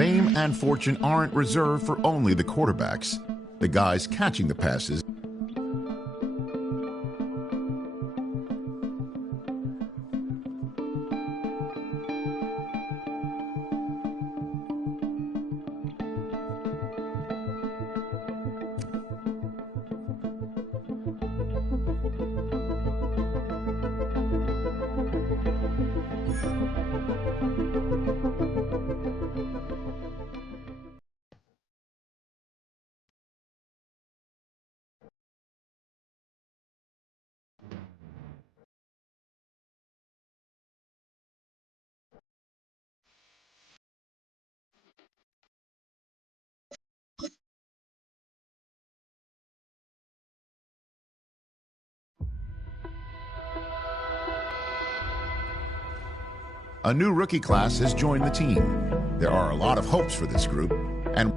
Fame and fortune aren't reserved for only the quarterbacks, the guys catching the passes. A new rookie class has joined the team. There are a lot of hopes for this group, and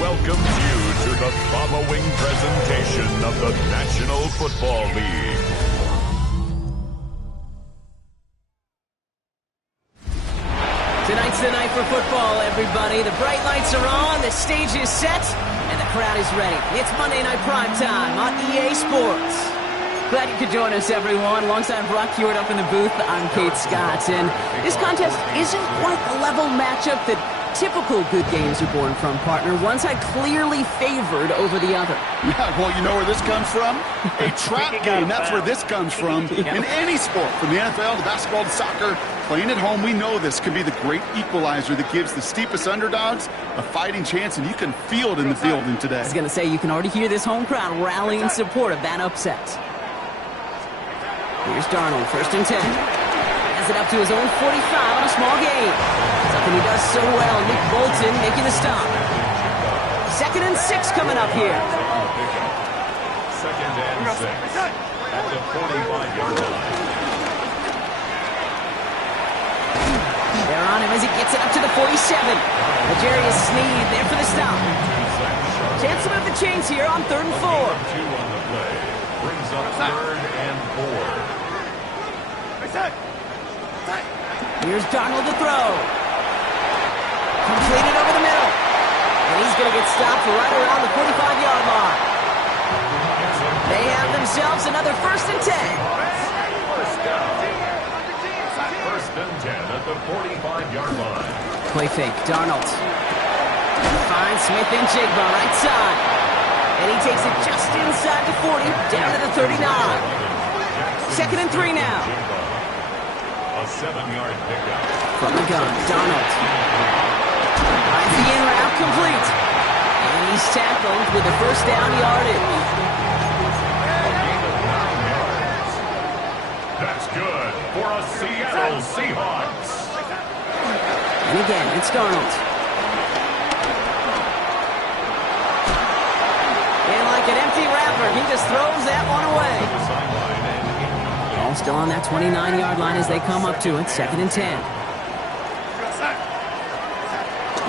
welcomes you to the following presentation of the National Football League. Tonight's the night for football, everybody. The bright lights are on, the stage is set, and the crowd is ready. It's Monday Night Primetime on EA Sports. Glad you could join us, everyone. Alongside Brock Hewitt up in the booth, I'm Kate Scott. And this contest isn't quite the level matchup that typical good games are born from, partner. One side clearly favored over the other. Yeah, well, you know where this comes from? A trap game. That's where this comes from. In any sport, from the NFL to basketball to soccer, playing at home, we know this can be the great equalizer that gives the steepest underdogs a fighting chance, and you can feel it in the field today. I was going to say, you can already hear this home crowd rallying in support of that upset. Here's Darnold, 1st and 10. Has it up to his own 45 on a small gain. Something he does so well. Nick Bolton making the stop. 2nd and 6 coming up here. 2nd and 6 at the 45-yard line. They're on him as he gets it up to the 47. L'Jarius Sneed there for the stop. Chance to move the chains here on 3rd and 4. 2 on the play. Brings up 3rd and 4. Here's Darnold to throw. Completed over the middle. And he's going to get stopped right around the 45-yard line. They have themselves another 1st and 10. First down. 1st and 10 at the 45-yard line. Play fake. Darnold. Finds Smith and Jigba right side. And he takes it just inside the 40, down to the 39. 2nd and 3 now. A 7-yard pickup. From the gun, Darnold. Finds the in route complete. And he's tackled with the 1st down yardage. That's good for a Seattle Seahawks. And again, it's Darnold. And like an empty wrapper, he just throws that one away. All still on that 29-yard line as they come up to it. 2nd and 10.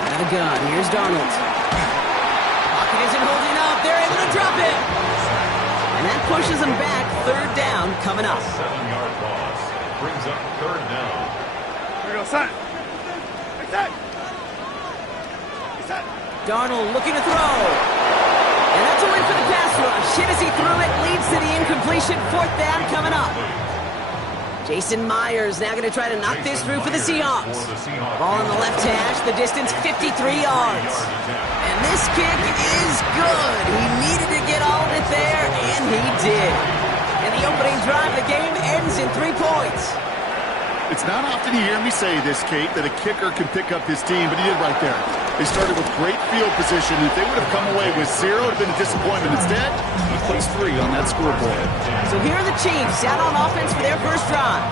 Out of the gun. Here's Darnold. Pocket isn't holding up. They're able to drop it. And that pushes them back. 3rd down coming up. 7-yard loss brings up 3rd down. Darnold looking to throw. And that's a win for the pass rush. Hit as he threw it, leads to the incompletion. 4th down coming up. Jason Myers now going to try to knock this through for the Seahawks. Ball on the left hash, the distance 53 yards. And this kick is good. He needed to get all of it there, and he did. And the opening drive of the game ends in 3 points. It's not often you hear me say this, Kate, that a kicker can pick up his team, but he did right there. They started with great field position. If they would have come away with 0, it would have been a disappointment. Instead, he puts 3 on that scoreboard. So here are the Chiefs out on offense for their first drive.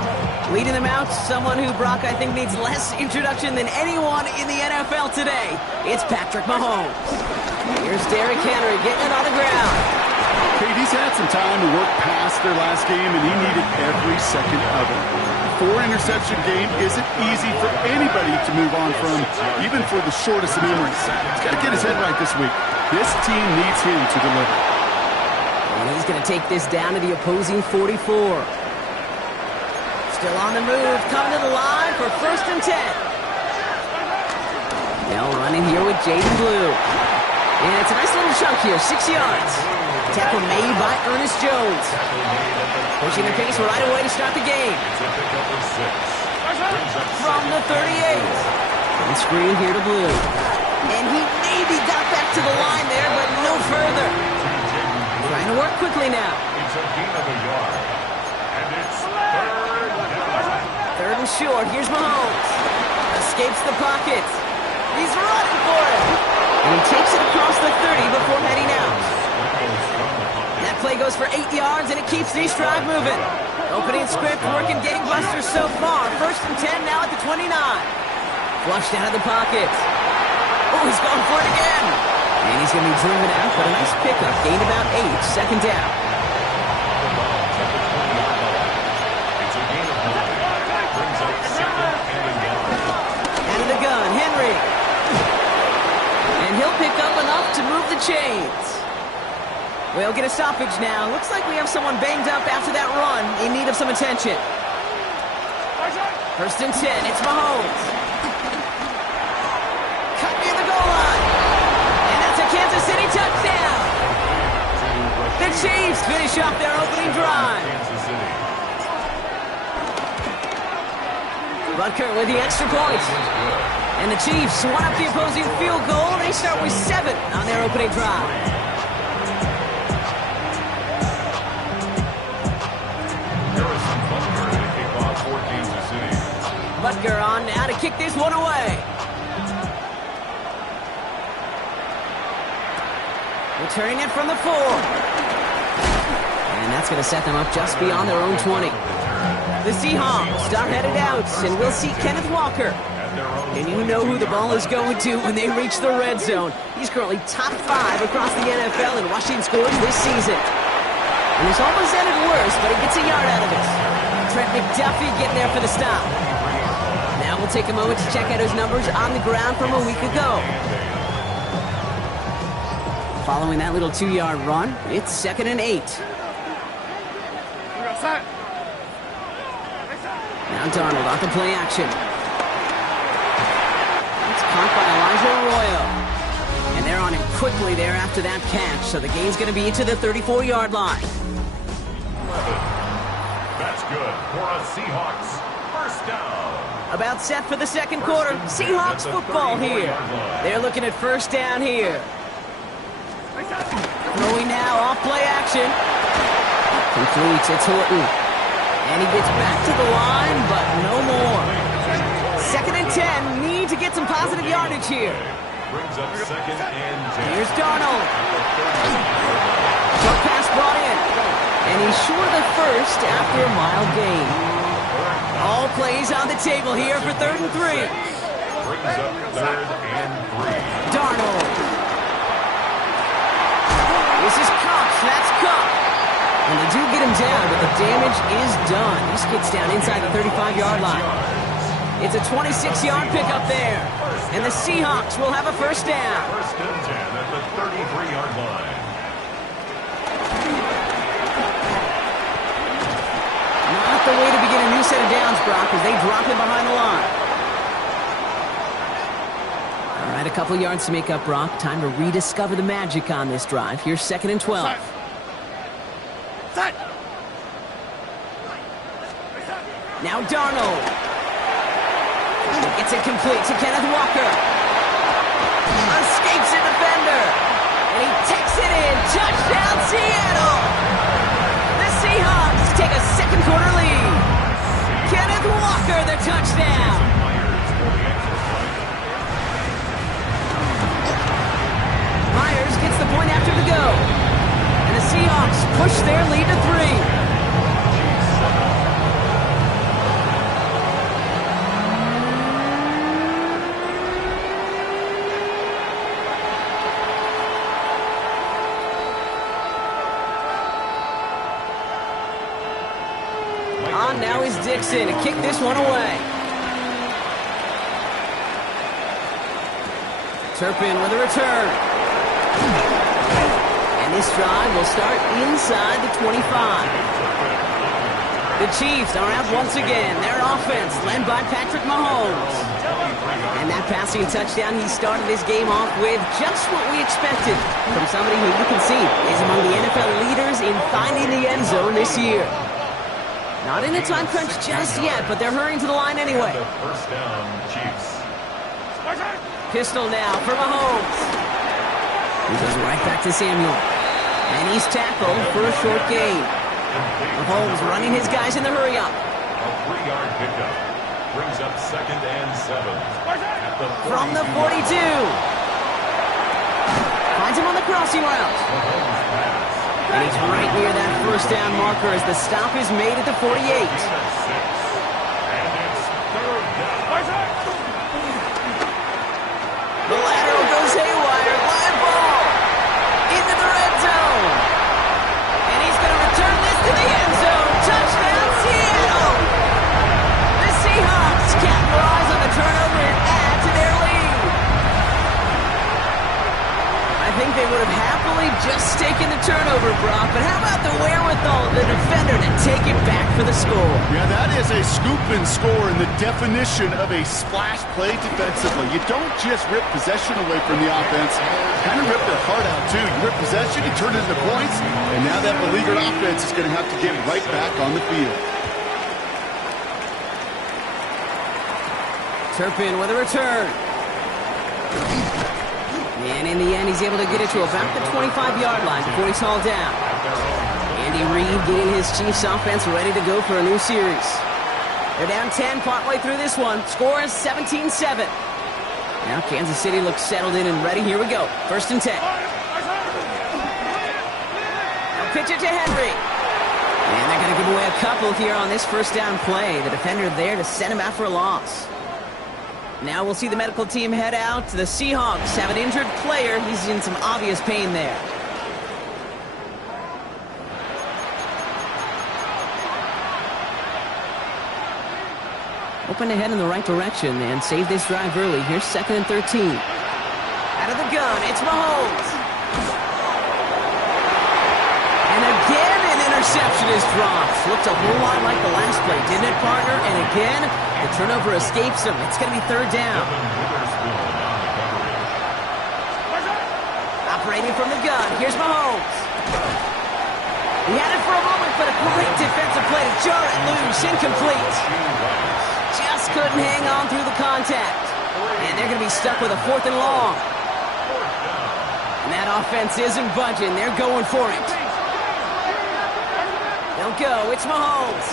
Leading them out, someone who, Brock, I think needs less introduction than anyone in the NFL today. It's Patrick Mahomes. Here's Derrick Henry getting it on the ground. Kate, he's had some time to work past their last game, and he needed every second of it. 4-interception game isn't easy for anybody to move on from, even for the shortest of memories. He's got to get his head right this week. This team needs him to deliver. And he's going to take this down to the opposing 44. Still on the move, coming to the line for 1st and 10. Now running here with Jaden Blue. And it's a nice little chunk here, 6 yards. Tackle made by Ernest Jones. Pushing the pace right away to start the game. From the 38. And screen here to Blue. And he maybe got back to the line there, but no further. Trying to work quickly now. It's a gain of a yard. And it's 3rd and short. Here's Mahomes. Escapes the pocket. He's running for it. And he takes it across the 30 before heading out. That play goes for 8 yards, and it keeps this drive moving. Opening script working gangbusters so far. 1st and 10 now at the 29. Flushed out of the pocket. Oh, he's going for it again. And he's going to be driven out, but a nice pickup. Gained about 8. 2nd down. Out of the gun, Henry. And he'll pick up enough to move the chains. We'll get a stoppage now. Looks like we have someone banged up after that run in need of some attention. 1st and 10. It's Mahomes. Cut near the goal line. And that's a Kansas City touchdown. The Chiefs finish off their opening drive. Butker with the extra point. And the Chiefs one up the opposing field goal. They start with 7 on their opening drive. Butker on now to kick this one away. Returning it from the 4. And that's going to set them up just beyond their own 20. The Seahawks are headed out, and we'll see Kenneth Walker. And you know who the ball is going to when they reach the red zone. He's currently top 5 across the NFL in rushing scores this season. And this almost ended worse, but he gets a yard out of it. Trent McDuffie getting there for the stop. Now we'll take a moment to check out his numbers on the ground from a week ago. Following that little 2-yard run, it's 2nd and 8. Now Darnold off the play action. It's caught by Elijah Arroyo. And they're on him quickly there after that catch, so the game's going to be to the 34-yard line. That's good for a Seahawks first down. About set for the 2nd quarter. Seahawks football here. They're looking at 1st down here. Throwing now off play action. Completes, it's Horton. And he gets back to the line, but no more. 2nd and 10. Need to get some positive yardage here. Brings up 2nd and 10. Here's Darnold. Short pass brought in. And he's short of the first after a mild gain. All plays on the table here for 3rd and 3. Brings up 3rd and 3. Darnold. This is Cox. That's Cox. And they do get him down, but the damage is done. He skids down inside the 35-yard line. It's a 26-yard pickup there. And the Seahawks will have a 1st down. 1st and 10 at the 33-yard line. Not the way to begin a new set of downs, Brock, as they drop him behind the line. All right, a couple yards to make up, Brock. Time to rediscover the magic on this drive. Here's 2nd and 12. Now Darnold. Gets it complete to Kenneth Walker. Escapes a defender. And he takes it in. Touchdown, Seattle. The Seahawks take a second quarter lead. Kenneth Walker, the touchdown. Myers gets the point after the go. And the Seahawks push their lead to 3. Now is Dixon to kick this one away. Turpin with a return. And this drive will start inside the 25. The Chiefs are out once again. Their offense led by Patrick Mahomes. And that passing touchdown he started this game off with just what we expected from somebody who you can see is among the NFL leaders in finding the end zone this year. Not in a time crunch just yet, but they're hurrying to the line anyway. First down, Chiefs. Pistol now for Mahomes. He goes right back to Samuel. And he's tackled for a short gain. Mahomes running his guys in the hurry-up. A 3-yard pickup brings up 2nd and 7. From the 42. Finds him on the crossing route. And he's right near that first down marker as the stop is made at the 48. And it's 3rd down. The lateral goes haywire. Live ball. Into the red zone. And he's going to return this to the end zone. Touchdown, Seattle. The Seahawks capitalize on the turnover and add to their lead. I think they would have happily just taken the turnover, Brock, but how about the wherewithal of the defender to take it back for the score? Yeah, that is a scoop and score in the definition of a splash play defensively. You don't just rip possession away from the offense, kind of rip their heart out too. You rip possession, you turn it into points, and now that beleaguered offense is going to have to get right back on the field. Turpin with a return. And in the end, he's able to get it to about the 25-yard line before he's hauled down. Andy Reid getting his Chiefs offense ready to go for a new series. They're down 10 partway through this one. Score is 17-7. Now Kansas City looks settled in and ready. Here we go. 1st and 10. They'll pitch it to Henry. And they're going to give away a couple here on this first down play. The defender there to send him out for a loss. Now we'll see the medical team head out. The Seahawks have an injured player. He's in some obvious pain there. Open ahead in the right direction and save this drive early. Here's 2nd and 13. Out of the gun, it's Mahomes. And again, an interception is dropped. Looked a whole lot like the last play, didn't it, partner? And again, the turnover escapes him. It's going to be 3rd down. Operating from the gun, here's Mahomes. He had it for a moment, but a great defensive play to jar it loose. Incomplete. Just couldn't hang on through the contact. And they're going to be stuck with a 4th and long. And that offense isn't budging. They're going for it. They'll go. It's Mahomes.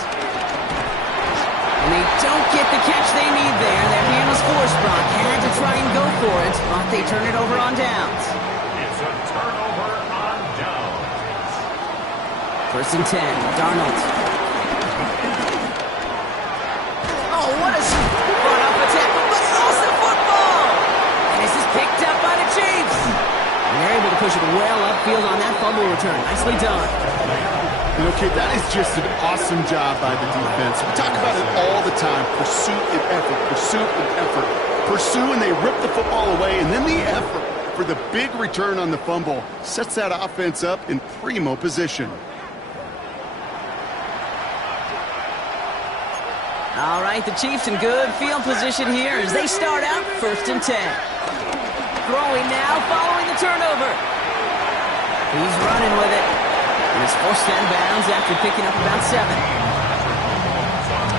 And they don't get the catch they need there. Their hand was forced, Brock. Had to try and go for it, but they turn it over on downs. It's a turnover on downs. 1st and 10. Darnold. Oh, what a brought up a tackle, but he lost the football. And this is picked up by the Chiefs. And they're able to push it well upfield on that fumble return. Nicely done. You know, kid, that is just an awesome job by the defense. We talk about it all the time. Pursuit and effort, pursuit and effort. Pursue and they rip the football away, and then the effort for the big return on the fumble sets that offense up in primo position. All right, the Chiefs in good field position here as they start out 1st and 10. Throwing now following the turnover. He's running with it. And it's forced out of bounds after picking up about 7.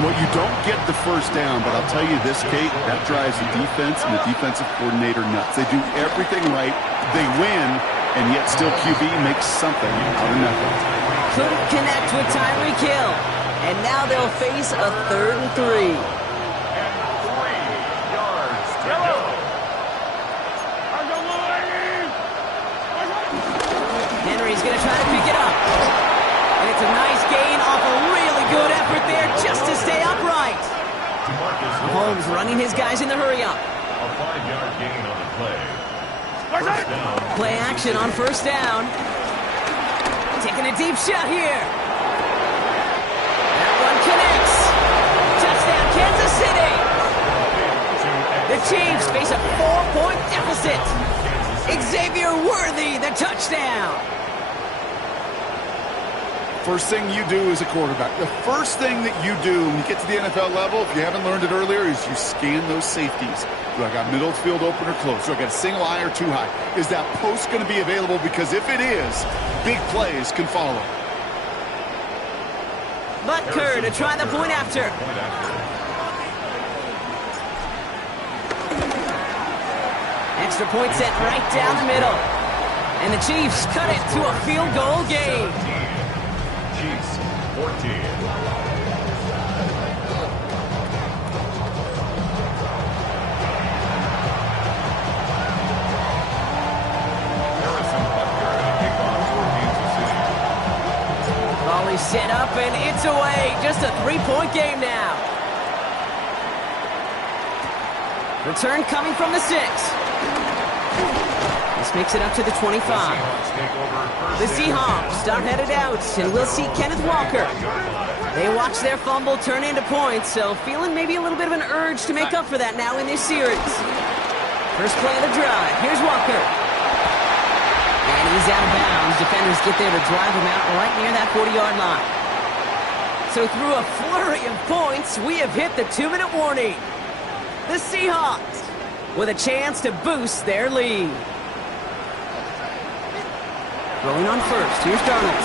Well, you don't get the first down, but I'll tell you this, Kate, that drives the defense and the defensive coordinator nuts. They do everything right, they win, and yet still QB makes something out of nothing. Couldn't connect with Tyreek Hill. And now they'll face a 3rd and 3. And 3 yards to go. Henry's going to try to pick it up. And it's a nice gain off a really good effort there just to stay upright. Mahomes running his guys in the hurry-up. A 5-yard gain on the play. First down. Play action on first down. Taking a deep shot here. That one connects. Touchdown, Kansas City. The Chiefs face a 4-point deficit. Xavier Worthy, the touchdown. First thing you do as a quarterback, the first thing that you do when you get to the NFL level, if you haven't learned it earlier, is you scan those safeties. Do I got middle field open or close? Do I got a single high or too high? Is that post going to be available? Because if it is, big plays can follow. Butker to try the point after. Extra point set right down the middle. And the Chiefs cut it to a field goal game. Chiefs 14. Volley set up and it's away. Just a 3-point game now. Return coming from the 6. This makes it up to the 25. The Seahawks start headed out, and we'll see Kenneth Walker. They watch their fumble turn into points, so feeling maybe a little bit of an urge to make up for that now in this series. First play of the drive. Here's Walker. And he's out of bounds. Defenders get there to drive him out right near that 40-yard line. So through a flurry of points, we have hit the 2-minute warning. The Seahawks with a chance to boost their lead. Rolling on first. Here's Darnold.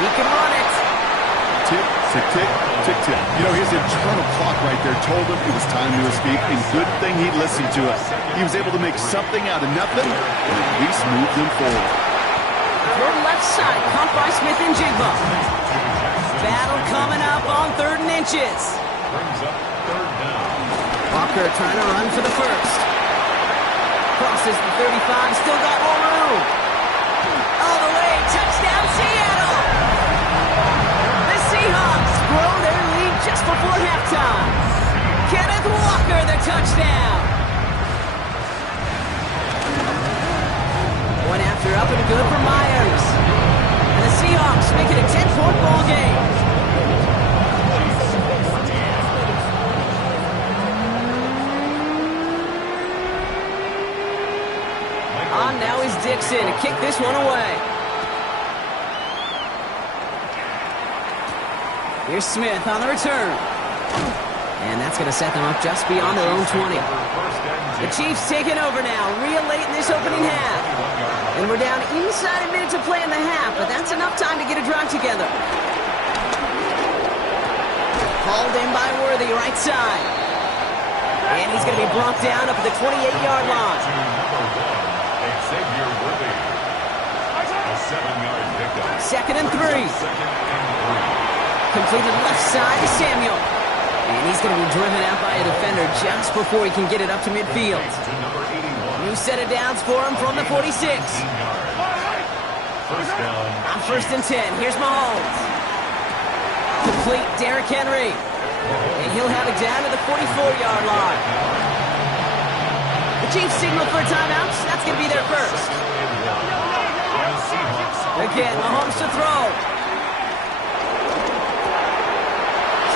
He can run it. Tick, tick, tick, tick, tick. You know, his internal clock right there told him it was time to escape, and good thing he listened to us. He was able to make something out of nothing, and at least move them forward. Throw left side, caught by Smith and Jigba. Battle coming up on 3rd and inches. Brings up 3rd down. Walker trying to run for the first. Crosses the 35, still got more room. All the way, touchdown Seattle! The Seahawks grow their lead just before halftime. Kenneth Walker, the touchdown. One after up and good for Myers. And the Seahawks make it a 10-point ball game. On now is Dixon to kick this one away. Here's Smith on the return. And that's going to set them up just beyond their own 20. The Chiefs taking over now, real late in this opening half. And we're down inside a minute to play in the half, but that's enough time to get a drive together. Hauled in by Worthy, right side. And he's going to be brought down up at the 28-yard line. Xavier Worthy. A 7-yard pickup. 2nd and 3. Completed left side to Samuel. And he's going to be driven out by a defender just before he can get it up to midfield. New set of downs for him from the 46. First down. On 1st and 10, here's Mahomes. Complete Derrick Henry. And he'll have it down to the 44-yard line. The Chiefs signal for a timeout. That's going to be their first. Again, Mahomes to throw.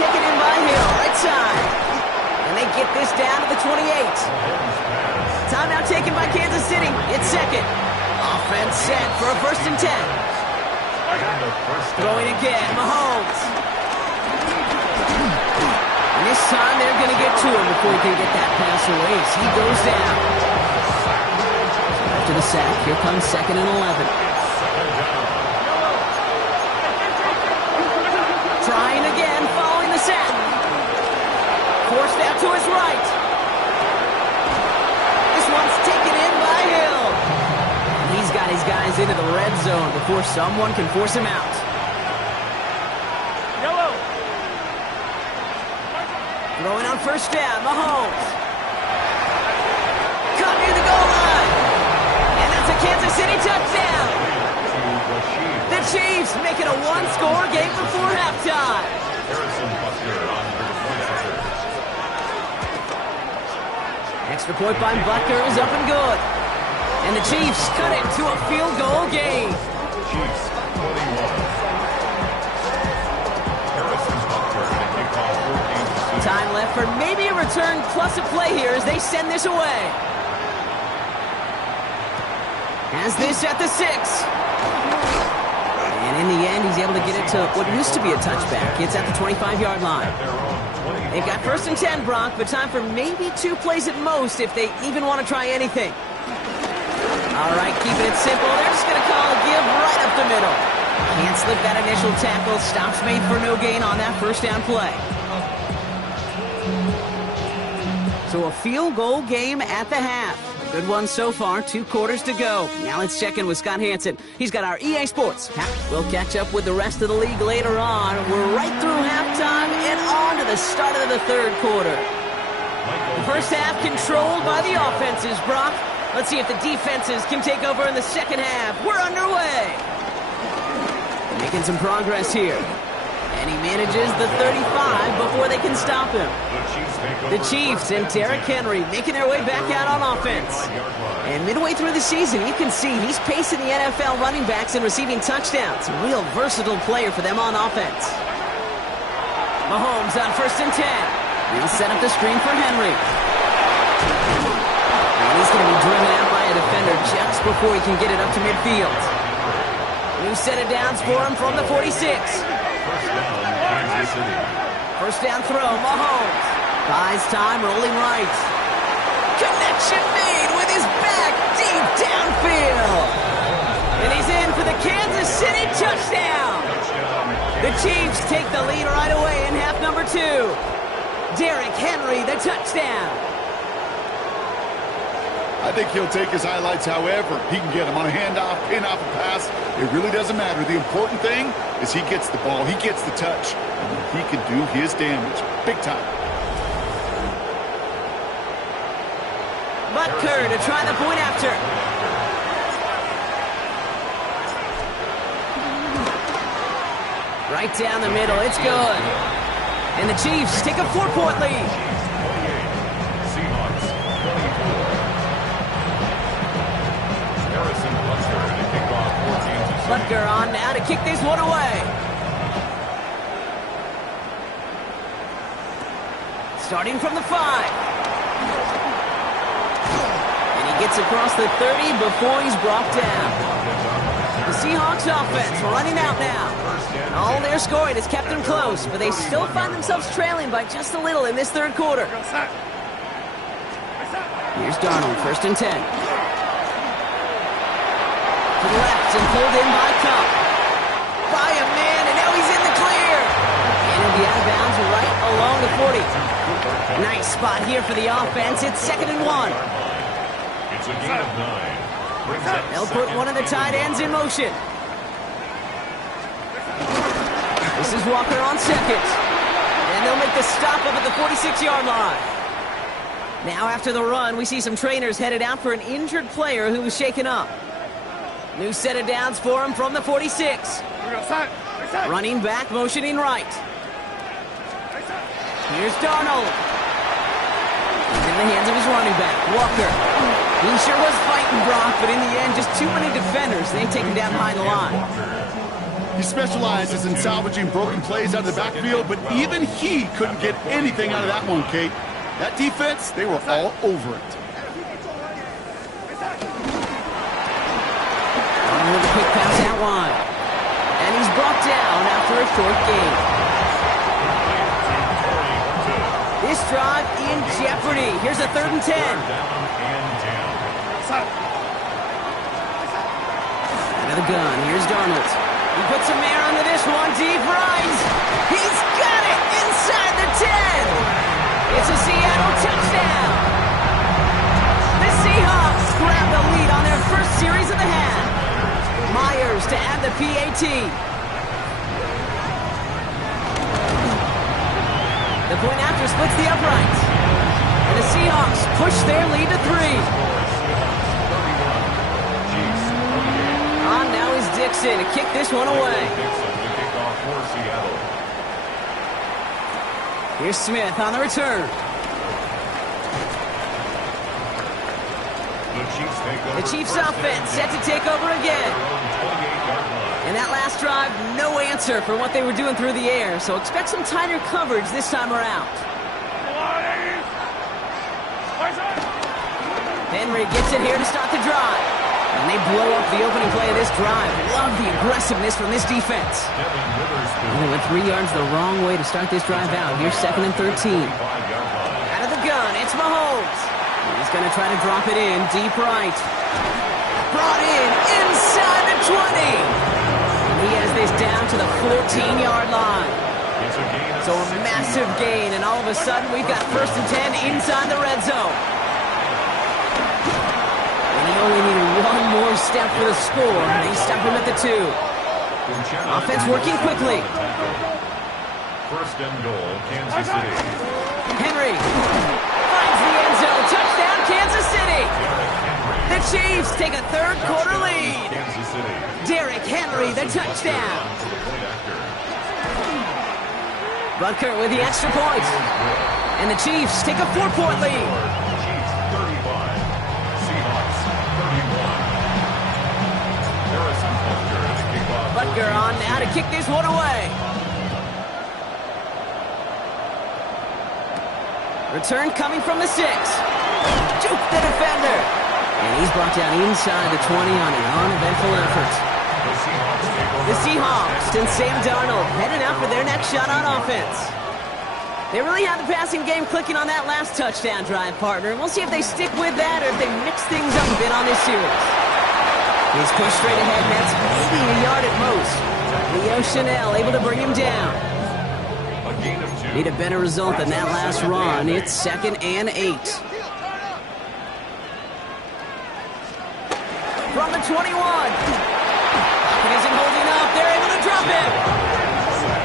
Taken in by Hill, right side. And they get this down to the 28. Timeout taken by Kansas City. It's 2nd. Offense set for a 1st and 10. Throwing again, Mahomes. And this time they're going to get to him before he can get that pass away as he goes down. After the sack, here comes 2nd and 11. sack. Forced out to his right. This one's taken in by Hill. And he's got his guys into the red zone before someone can force him out. Throwing on first down, Mahomes. Caught near the goal line. And that's a Kansas City touchdown. The Chiefs make it a one-score game before halftime. Extra point by Butker is up and good. And the Chiefs cut it to a field goal game. Chiefs 21. Time left for maybe a return plus a play here as they send this away. Has this at the 6. And in the end, he's able to get it to what used to be a touchback. It's at the 25-yard line. They've got 1st and 10, Brock, but time for maybe 2 plays at most if they even want to try anything. All right, keeping it simple. They're just going to call a give right up the middle. Can't slip that initial tackle. Stops made for no gain on that first down play. So a field goal game at the half. Good one so far, 2 quarters to go. Now let's check in with Scott Hansen. He's got our EA Sports. We'll catch up with the rest of the league later on. We're right through halftime and on to the start of the third quarter. The first half controlled by the offenses, Brock. Let's see if the defenses can take over in the second half. We're underway. Making some progress here. And he manages the 35 before they can stop him. The Chiefs and Derrick Henry making their way back out on offense. And midway through the season, you can see he's pacing the NFL running backs and receiving touchdowns. A real versatile player for them on offense. Mahomes on 1st and 10. He'll set up the screen for Henry. And he's going to be driven out by a defender just before he can get it up to midfield. New set of downs for him from the 46. First down throw, Mahomes. Buys time, rolling right. Connection made with his back deep downfield. And he's in for the Kansas City touchdown. The Chiefs take the lead right away in half number 2. Derrick Henry, the touchdown. I think he'll take his highlights however he can get them on a handoff, pin off a pass. It really doesn't matter. The important thing is he gets the ball, he gets the touch, and he can do his damage big time. Butker to try the point after. Right down the middle, it's good. And the Chiefs take a 4-point lead. Butker on now to kick this one away. Starting from the 5. And he gets across the 30 before he's brought down. The Seahawks offense running out now. All their scoring has kept them close, but they still find themselves trailing by just a little in this third quarter. Here's Darnold, 1st and 10. To the left and pulled in by Cup. By a man, and now he's in the clear. And he'll be out of bounds right along the 40. Nice spot here for the offense. It's 2nd and 1. It's a gain of 9. They'll put one of the tight ends in motion. This is Walker on 2nd. And they'll make the stop up at the 46-yard line. Now after the run, we see some trainers headed out for an injured player who was shaken up. New set of downs for him from the 46. Running back, motioning right. Here's Darnold. He's in the hands of his running back, Walker. He sure was fighting, Brock, but in the end, just too many defenders. They take him down behind the line. He specializes in salvaging broken plays out of the backfield, but even he couldn't get anything out of that one, Kate. That defense, they were all over it. With a quick pass out wide. And he's brought down after a short gain. This drive in jeopardy. Here's a 3rd and 10. Another the gun. Here's Darnold. He puts some air under this one. Deep right. He's got it inside the 10. It's a Seattle touchdown. The Seahawks grab the lead on their first series of the half. Myers to add the PAT. The point after splits the uprights. And the Seahawks push their lead to 3. Now is Dixon to kick this one away. Here's Smith on the return. The Chiefs offense set to take over again. And that last drive, no answer for what they were doing through the air, so expect some tighter coverage this time around. Henry gets it here to start the drive. And they blow up the opening play of this drive. Love the aggressiveness from this defense. They went 3 yards the wrong way to start this drive out. Here's 2nd and 13. Out of the gun, it's Mahomes. He's going to try to drop it in, deep right. Brought in, inside the 20. And he has this down to the 14-yard line. So a massive gain, and all of a sudden we've got 1st and 10 inside the red zone. And he only needed one more step for the score, and they stop him at the 2. Offense working quickly. 1st and goal, Kansas City. Henry finds the end zone. Touchdown, Kansas City. The Chiefs take a 3rd quarter lead. Derrick Henry, the touchdown. Butker with the extra point. And the Chiefs take a 4-point lead. Butker on now to kick this one away. Return coming from the 6. Juke the defender. And he's brought down inside the 20 on an uneventful effort. The Seahawks and Sam Darnold heading out for their next shot on offense. They really had the passing game clicking on that last touchdown drive, partner. We'll see if they stick with that or if they mix things up a bit on this series. He's pushed straight ahead, that's maybe a yard at most. Leo Chanel able to bring him down. Need a better result than that last run. It's 2nd and 8. From the 21. Pocket isn't holding up. They're able to drop him.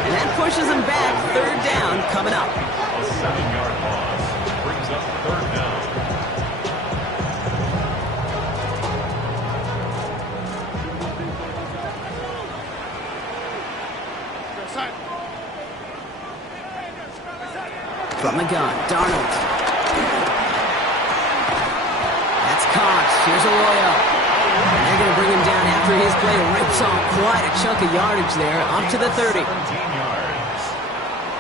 And that pushes him back. 3rd down coming up. A 7-yard loss brings up 3rd down. From the gun, Darnold. That's caught. Here's Arroyo. And they're going to bring him down after his play rips off quite a chunk of yardage there, up to the 30. 17 yards.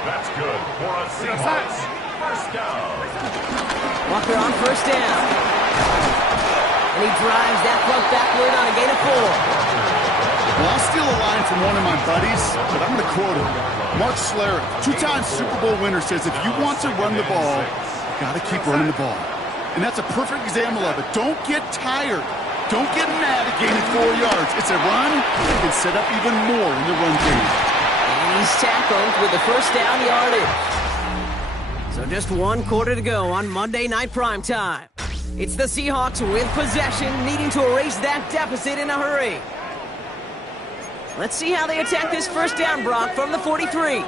That's good for a Seahawks 1st down. Walker on 1st down. And he drives that puck backward on a gain of 4. Well, I'll steal a line from one of my buddies, but I'm going to quote him. Mark Schlereth, 2-time Super Bowl winner, says if you want to run the ball, you got to keep running the ball. And that's a perfect example of it. Don't get tired. Don't get mad at gaining 4 yards. It's a run that can set up even more in the run game. And he's tackled with the 1st down yardage. So just 1 quarter to go on Monday Night Primetime. It's the Seahawks with possession, needing to erase that deficit in a hurry. Let's see how they attack this 1st down, Brock, from the 43.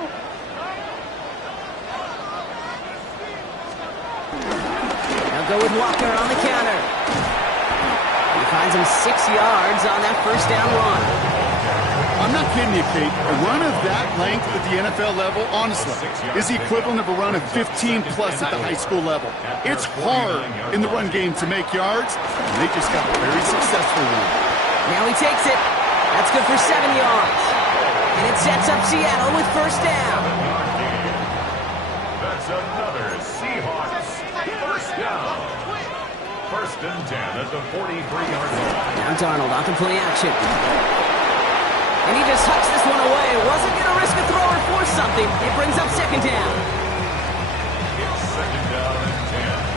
Now go with Walker on the counter. He finds him 6 yards on that 1st down run. I'm not kidding you, Kate. A run of that length at the NFL level, honestly, is the equivalent of a run of 15-plus at the high school level. It's hard in the run game to make yards, and they just got a very successful one. Now he takes it. That's good for 7 yards. And it sets up Seattle with 1st down. That's another Seahawks 1st down. 1st and 10 at the 43-yard line. Now Darnold off the play action. And he just hucks this one away. Wasn't going to risk a throw or force something. It brings up 2nd down. It's 2nd down and 10.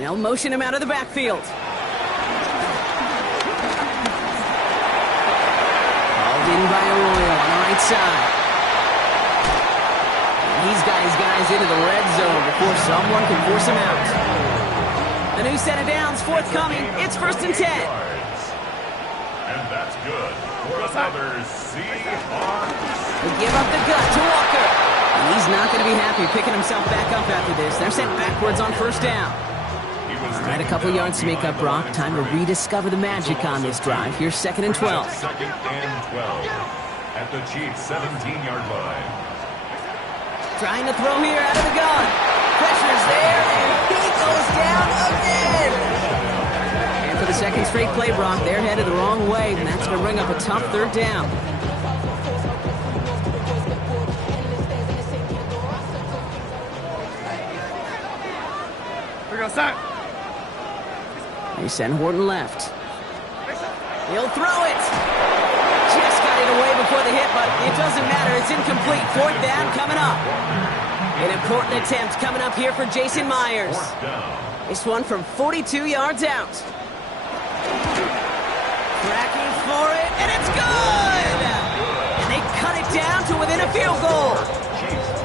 They'll motion him out of the backfield. Called in by Arroyo on the right side. And he's got his guys into the red zone before someone can force him out. A new set of downs forthcoming. It's 1st and 10. And that's good for another Seahawks. They give up the gut to Walker. And he's not going to be happy picking himself back up after this. They're sent backwards on 1st down. All right, a couple yards to make up, Brock. Time to rediscover the magic on this drive. Here's 2nd and 12. 2nd and 12 at the Chiefs' 17-yard line. Trying to throw here out of the gun. Pressure's there, and he goes down again. And for the second straight play, Brock, they're headed the wrong way, and that's going to bring up a tough 3rd down. We're going to start. They send Horton left. He'll throw it. Just got it away before the hit, but it doesn't matter. It's incomplete. 4th down coming up. An important attempt coming up here for Jason Myers. This one from 42 yards out. Tracking for it, and it's good! And they cut it down to within a field goal.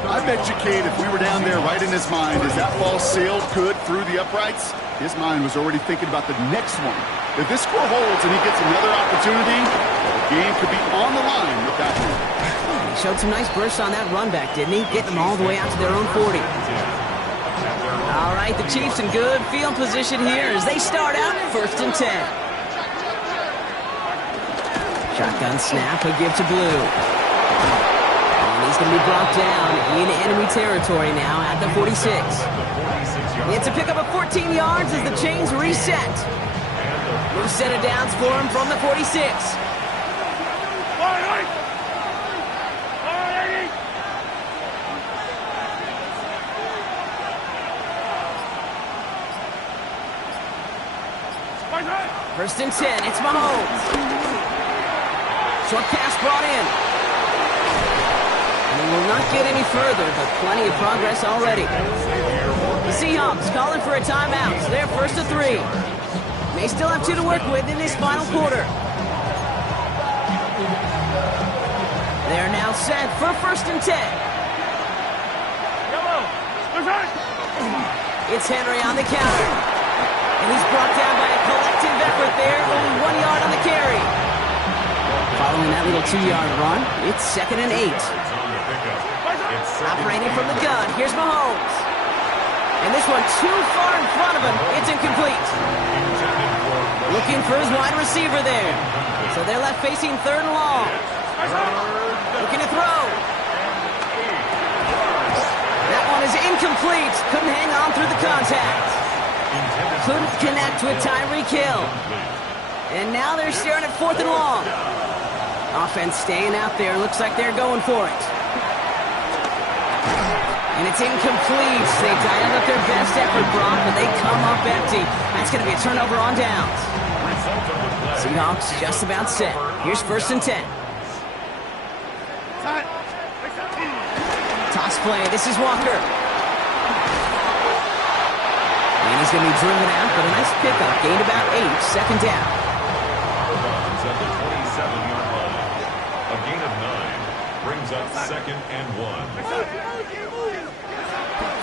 I bet you, Kate, if we were down there right in his mind as that ball sailed good through the uprights, his mind was already thinking about the next one. If this score holds and he gets another opportunity, the game could be on the line with that one. He showed some nice bursts on that run back, didn't he? Getting them all the way out to their own 40. All right, the Chiefs in good field position here as they start out 1st and 10. Shotgun snap, a give to Blue. And he's going to be brought down in enemy territory now at the 46. It's a pickup of 14 yards as the chains reset. New set of downs for him from the 46. First and 10, it's Mahomes. Short pass brought in. And he will not get any further, but plenty of progress already. The Seahawks calling for a timeout. They're 1st and 3. They still have 2 to work with in this final quarter. They're now set for 1st and 10. It's Henry on the counter. And he's brought down by a collective effort there. Only 1 yard on the carry. Following that little 2-yard run, it's 2nd and 8. Operating from the gun, here's Mahomes. And this one too far in front of him. It's incomplete. Looking for his wide receiver there. So they're left facing 3rd and long. Looking to throw. That one is incomplete. Couldn't hang on through the contact. Couldn't connect with Tyreek Hill. And now they're staring at 4th and long. Offense staying out there. Looks like they're going for it. And it's incomplete. They dialed up their best effort, Brock, but they come up empty. That's going to be a turnover on downs. Seahawks just about set. Here's 1st and 10. Toss play. This is Walker. And he's going to be driven out, but a nice pickup. Gained about 8. 2nd down. At the 27-yard line. A gain of 9 brings up 2nd and 1.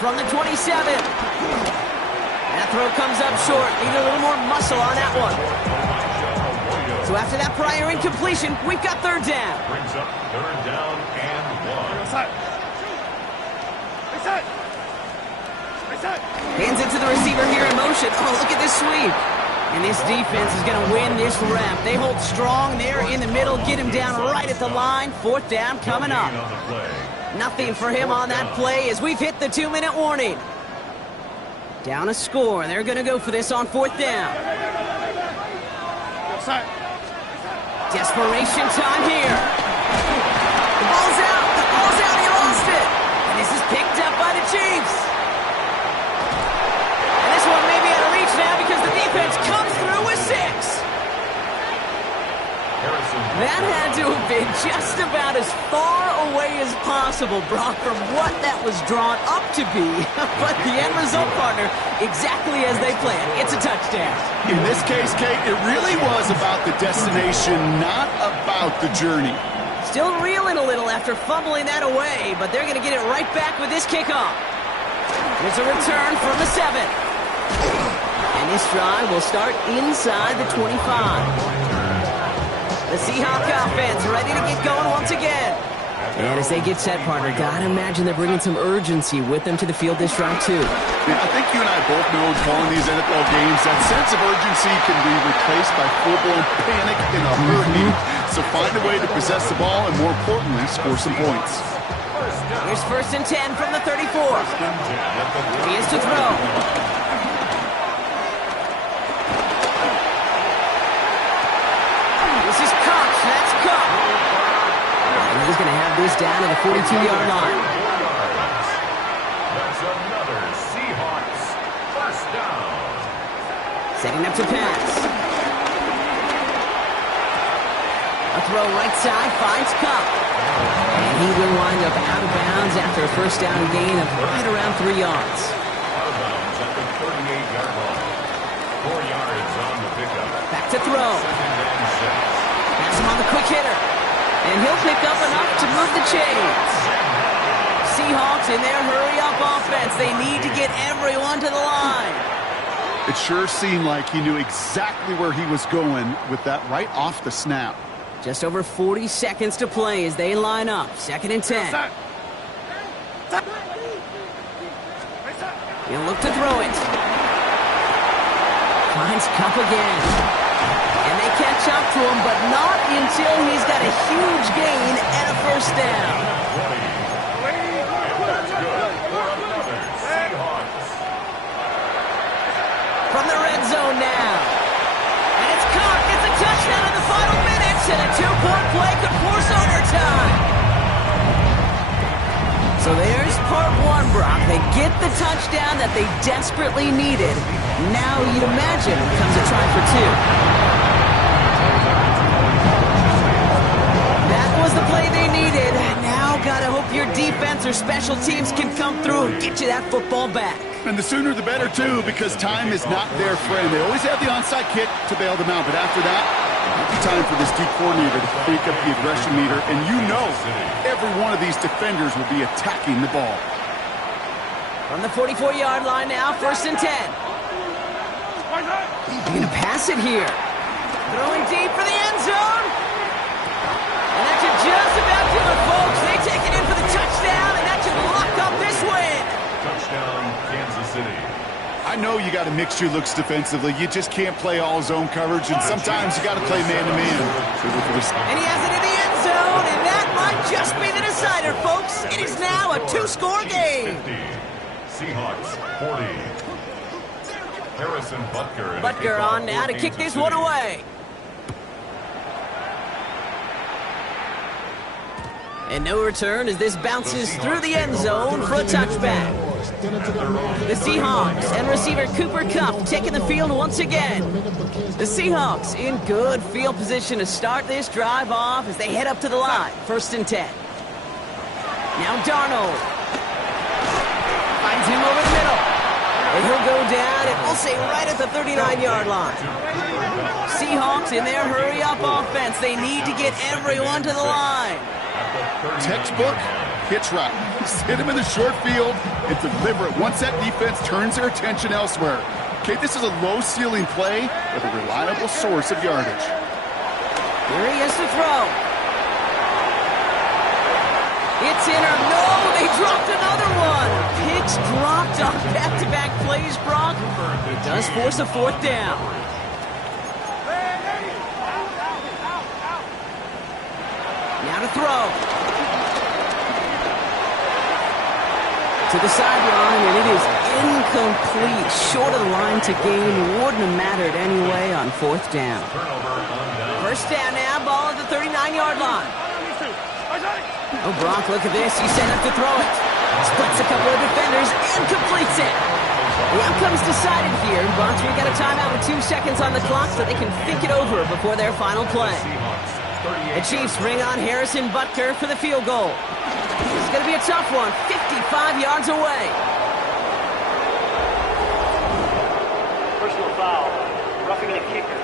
From the 27. That throw comes up short. Need a little more muscle on that one. So after that prior incompletion, we've got 3rd down. Brings up 3rd down and 1. Hands it to the receiver here in motion. Oh, look at this sweep. And this defense is going to win this rep. They hold strong there in the middle. Get him down right at the line. 4th down coming up. Nothing for him on that play as we've hit the 2-minute warning. Down a score. They're going to go for this on 4th down. Desperation time here. The ball's out. The ball's out. He lost it. And this is picked up by the Chiefs. And this one may be out of reach now because the defense comes through with 6. That had to have been just about as far away as possible. impossible, Brock, from what that was drawn up to be. But the end result, partner, exactly as they planned. It's a touchdown. In this case, Kate, it really was about the destination, not about the journey. Still reeling a little after fumbling that away, but they're going to get it right back with this kickoff. Here's a return from the 7. And this drive will start inside the 25. The Seahawks offense ready to get going once again. And as they get set, partner, gotta imagine they're bringing some urgency with them to the field this drive, too. Yeah, I think you and I both know in calling these NFL games, that sense of urgency can be replaced by full-blown panic in a hurry. So find a way to possess the ball and, more importantly, score some points. Here's 1st and 10 from the 34. He is to throw. This is Cox. That's Cox. And he's going to have this down at the 42-yard line. That's another Seahawks first down. Setting up to pass. A throw right side finds Cup. And he will wind up out of bounds after a first down gain of right around 3 yards. Out of bounds at the 38-yard line. 4 yards on the pickup. Back to throw. 2nd and 6. Pass him on the quick hitter. And he'll pick up enough to move the chains. Seahawks in their hurry-up offense. They need to get everyone to the line. It sure seemed like he knew exactly where he was going with that right off the snap. Just over 40 seconds to play as they line up. 2nd and 10. He'll look to throw it. Finds Cup again. And they catch up to him, but not until he's got a huge gain and a first down. From the red zone now. And it's caught. It's a touchdown in the final minutes, and a 2-point play could force overtime. So there's part 1, Brock. They get the touchdown that they desperately needed. Now you'd imagine comes a try for 2. That was the play they needed. Now gotta hope your defense or special teams can come through and get you that football back. And the sooner the better, too, because time is not their friend. They always have the onside kick to bail them out, but after that, it's time for this D coordinator to pick up the aggression meter, and you know every one of these defenders will be attacking the ball. From the 44-yard line now, 1st and 10. They're going to pass it here. Throwing deep for the end zone. And that should just about do it, folks. They take it in for the touchdown, and that should lock up this win. Touchdown, Kansas City. I know you got to mix your looks defensively. You just can't play all zone coverage, and sometimes you got to play man-to-man. And he has it in the end zone, and that might just be the decider, folks. It is now a 2-score game. 50. Seahawks, 40. Harrison Butker. Butker on now to kick this one away. And no return as this bounces through the end zone for a touchback. The Seahawks and receiver Cooper Kupp taking the field once again. The Seahawks in good field position to start this drive off as they head up to the line. 1st and 10. Now Darnold. Finds him over the middle. And he'll go down, and we'll say right at the 39-yard line. Seahawks in their hurry-up offense. They need to get everyone to the line. Textbook hitch route. Just hit him in the short field and deliver it once that defense turns their attention elsewhere. Okay, this is a low-ceiling play with a reliable source of yardage. Here he is to throw. It's in or no, they dropped another one. Picks dropped on back-to-back plays, Brock. It does force a 4th down. Now to throw. To the sideline, and it is incomplete. Short of the line to gain. Wouldn't have mattered anyway on 4th down. First down now, ball at the 39-yard line. Oh, Brock, look at this. He's set up to throw it. Splits a couple of defenders and completes it. The outcome's decided here. Bonds, we've got a timeout with 2 seconds on the clock so they can think it over before their final play. The Chiefs bring on Harrison Butker for the field goal. going to be a tough one. 55 yards away. Personal foul. Roughing the kicker.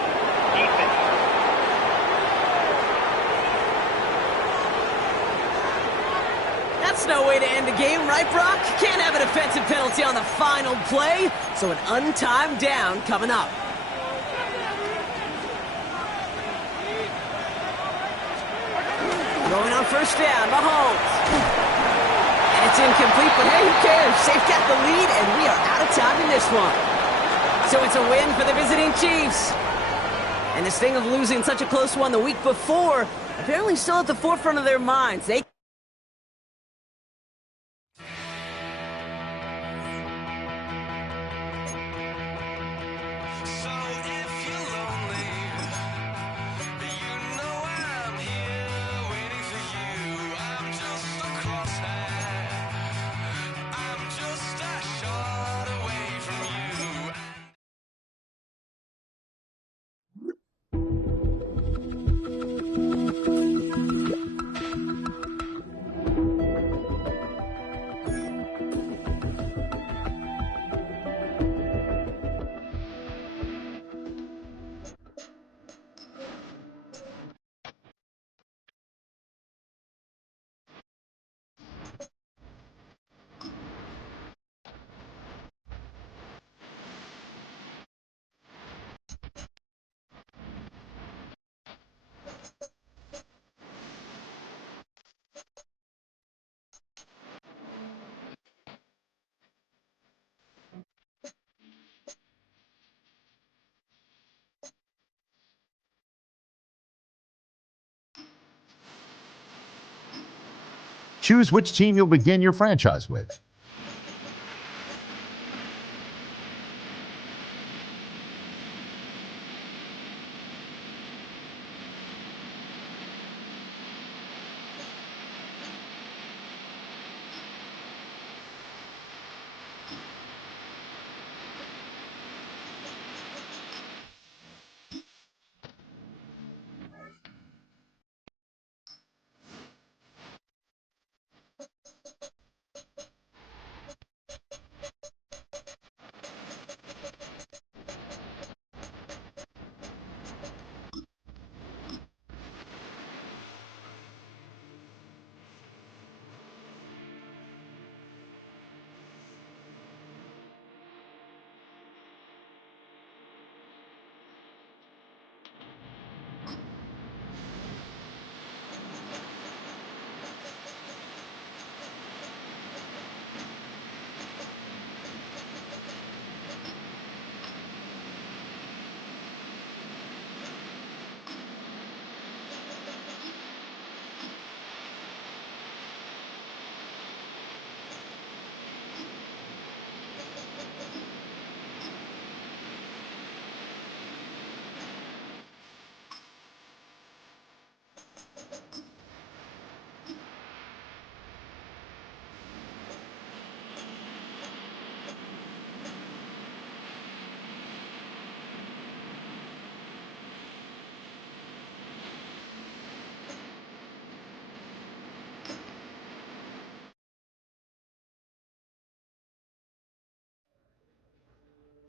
Defense. That's no way to end the game, right, Brock? Can't have a defensive penalty on the final play, so an untimed down coming up. Going on first down, Mahomes. And it's incomplete, but hey, who cares? They've got the lead, and we are out of time in this one. So it's a win for the visiting Chiefs. And this thing of losing such a close one the week before, apparently still at the forefront of their minds. They Choose which team you'll begin your franchise with.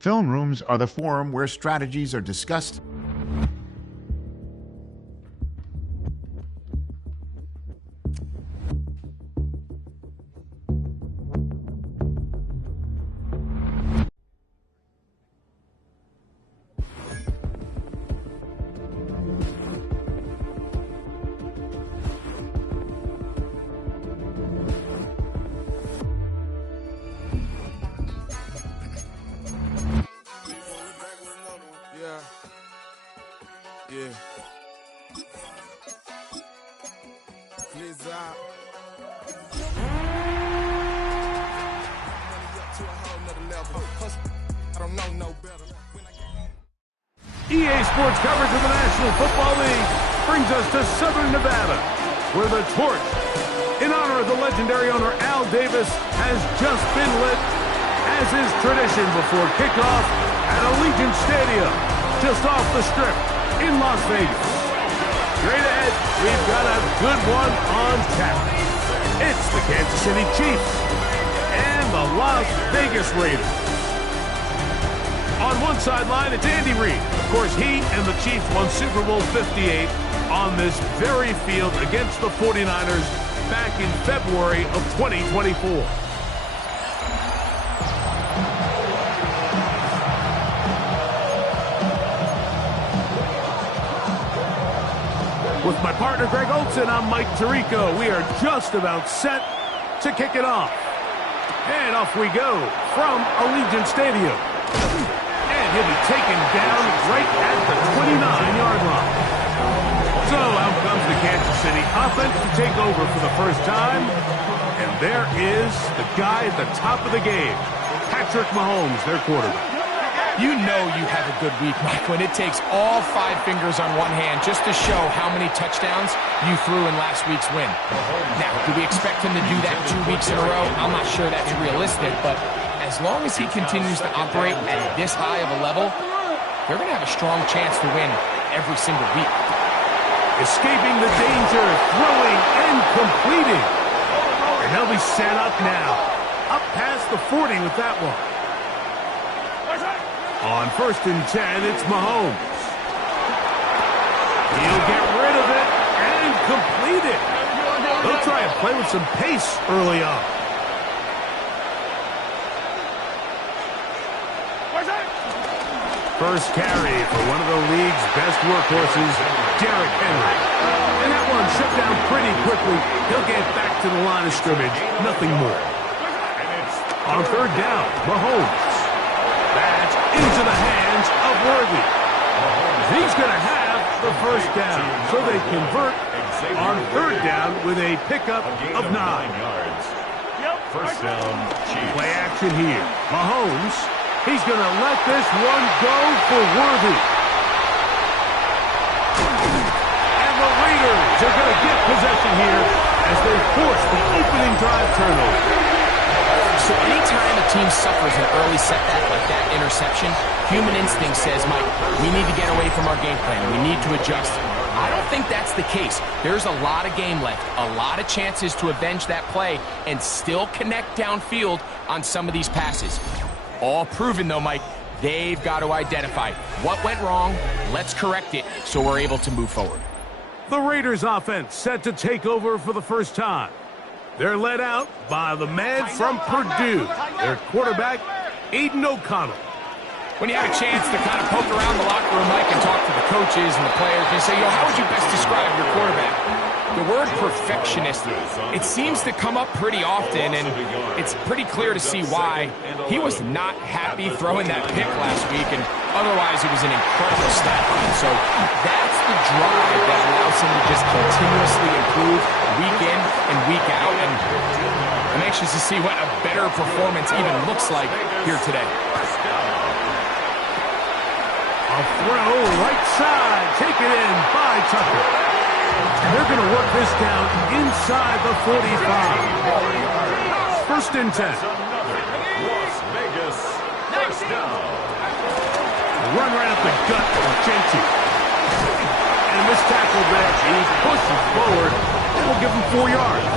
Film rooms are the forum where strategies are discussed. Yeah. Please out. I don't know no better. EA Sports coverage of the National Football League brings us to Southern Nevada, where the torch, in honor of the legendary owner Al Davis, has just been lit, as is tradition before kickoff at Allegiant Stadium, just off the Strip in Las Vegas. Straight ahead, we've got a good one on tap. It's the Kansas City Chiefs and the Las Vegas Raiders. On one sideline, it's Andy Reid. Of course, he and the Chiefs won Super Bowl 58 on this very field against the 49ers back in February of 2024. With my partner, Greg Olson, I'm Mike Tirico. We are just about set to kick it off. And off we go from Allegiant Stadium. And he'll be taken down right at the 29-yard line. So out comes the Kansas City offense to take over for the first time. And there is the guy at the top of the game, Patrick Mahomes, their quarterback. You know you have a good week, Mike, when it takes all 5 fingers on one hand just to show how many touchdowns you threw in last week's win. Now, do we expect him to do that 2 weeks in a row? I'm not sure that's realistic, but as long as he continues to operate at this high of a level, they're going to have a strong chance to win every single week. Escaping the danger, throwing and completing. And they'll be set up now. Up past the 40 with that one. On 1st and 10, it's Mahomes. He'll get rid of it and complete it. They'll try and play with some pace early on. First carry for one of the league's best workhorses, Derrick Henry. And that one shut down pretty quickly. He'll get back to the line of scrimmage, nothing more. On 3rd down, Mahomes. That's into the hands of Worthy. He's going to have the first down, so they convert on 3rd down with a pickup of 9. First down, Chiefs. Play action here. Mahomes, he's going to let this one go for Worthy. And the Raiders are going to get possession here as they force the opening drive turnover. So anytime a team suffers an early setback like that interception, human instinct says, Mike, we need to get away from our game plan. We need to adjust. I don't think that's the case. There's a lot of game left, a lot of chances to avenge that play and still connect downfield on some of these passes. All proven, though, Mike, they've got to identify what went wrong, let's correct it so we're able to move forward. The Raiders offense set to take over for the first time. They're led out by the man from Purdue, their quarterback, Aiden O'Connell. When you have a chance to kind of poke around the locker room, Mike, and talk to the coaches and the players, you say, how would you best describe your quarterback? The word perfectionist, it seems to come up pretty often, and it's pretty clear to see why. He was not happy throwing that pick last week, and otherwise it was an incredible stat line. So that's the drive that allows him to just continuously improve week in and week out, and I'm anxious to see what a better performance even looks like here today. A throw right side, taken in by Tucker. They're going to work this down inside the 45. 1st and 10. Las Vegas, first down. Run right up the gut of Genty. And this tackle there, he pushes forward, and will give him 4 yards.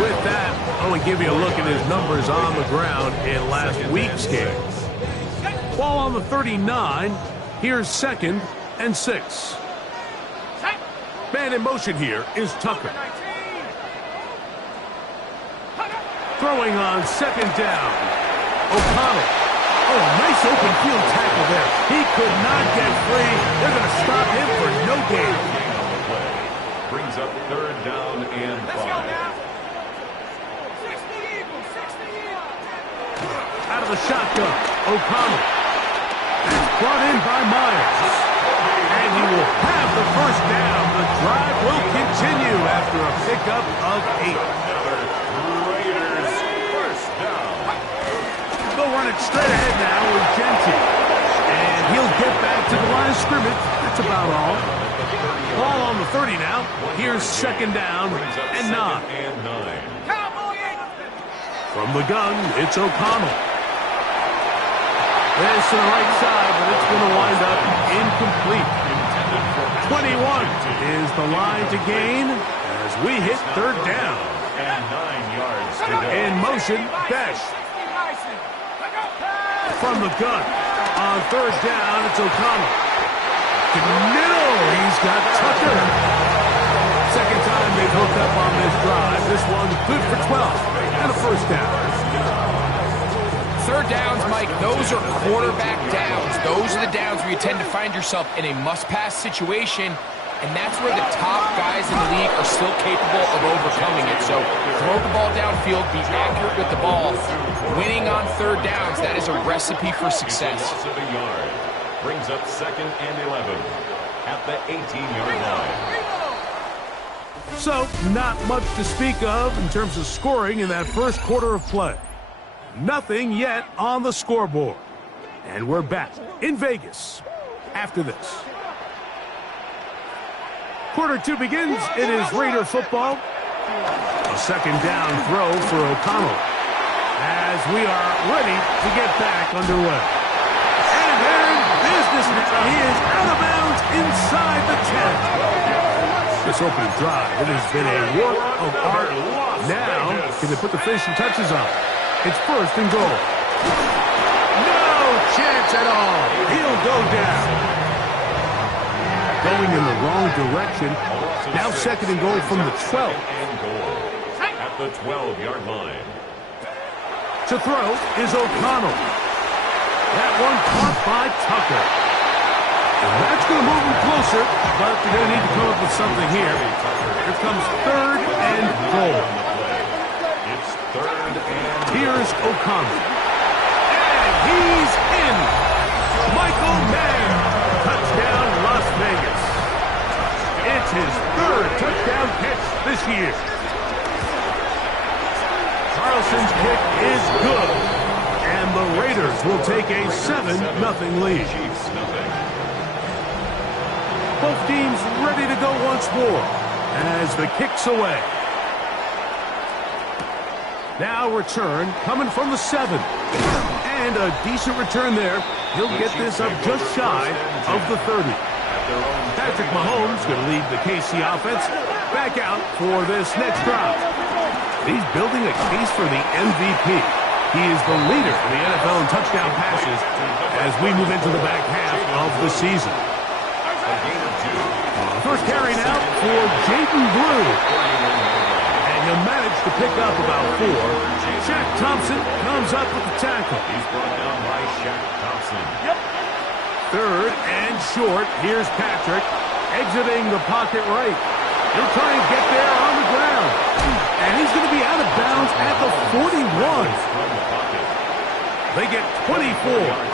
With that, I want to give you a look at his numbers on the ground in last week's game. Ball on the 39. Here's 2nd and 6. Man in motion here is Tucker. Throwing on 2nd down. O'Connell. Oh, nice open field tackle there. He could not get free. They're going to stop him for no gain. Brings up 3rd down and 5. Out of the shotgun, O'Connell. That's brought in by Myers. And he will have the first down. The drive will continue after a pickup of 8. Raiders, first down. They'll run it straight ahead now with Genty. And he'll get back to the line of scrimmage. That's about all. Ball on the 30 now. Here's 2nd down and 9. From the gun, it's O'Connell. This to the right side, but it's going to wind up incomplete. 21 is the line to gain as we hit 3rd down. and 9 yards to go. In motion, Besh. From the gun. On third down, it's O'Connell. To middle, he's got Tucker. Second time they've hooked up on this drive. This one good for 12 and a first down. Third downs, Mike, those are quarterback downs. Those are the downs where you tend to find yourself in a must-pass situation, and that's where the top guys in the league are still capable of overcoming it. So throw the ball downfield, be accurate with the ball. Winning on third downs, that is a recipe for success. Loss of a yard brings up 2nd and 11 at the 18-yard line. So, not much to speak of in terms of scoring in that first quarter of play. Nothing yet on the scoreboard. And we're back in Vegas after this. Quarter 2 begins. It is Raider football. A second down throw for O'Connell as we are ready to get back underway. And they're in business now. He is out of bounds inside the 10. This opening drive, it has been a work of art. Now, can they put the finishing touches on? It's first and goal. No chance at all. He'll go down. Going in the wrong direction. Now second and goal from the 12. At the 12-yard line. To throw is O'Connell. That one caught by Tucker. And that's going to move him closer, but they're going to need to come up with something here. Here comes third and goal. It's third and Here's O'Connell. And he's in. Michael Madden. Touchdown, Las Vegas. It's his third touchdown catch this year. Carlson's kick is good. And the Raiders will take a 7-0 lead. Both teams ready to go once more as the kick's away. Now return coming from the 7. And a decent return there. He'll get this up just shy of the 30. Patrick Mahomes going to lead the KC offense back out for this next drive. He's building a case for the MVP. He is the leader in the NFL in touchdown passes as we move into the back half of the season. First carry now for Jaden Blue. And he'll manage to pick up about 4. Shaq Thompson comes up with the tackle. he's brought down by Shaq Thompson. Third and short. Here's Patrick exiting the pocket right. He'll try and get there on the ground. And he's going to be out of bounds at the 41. They get 24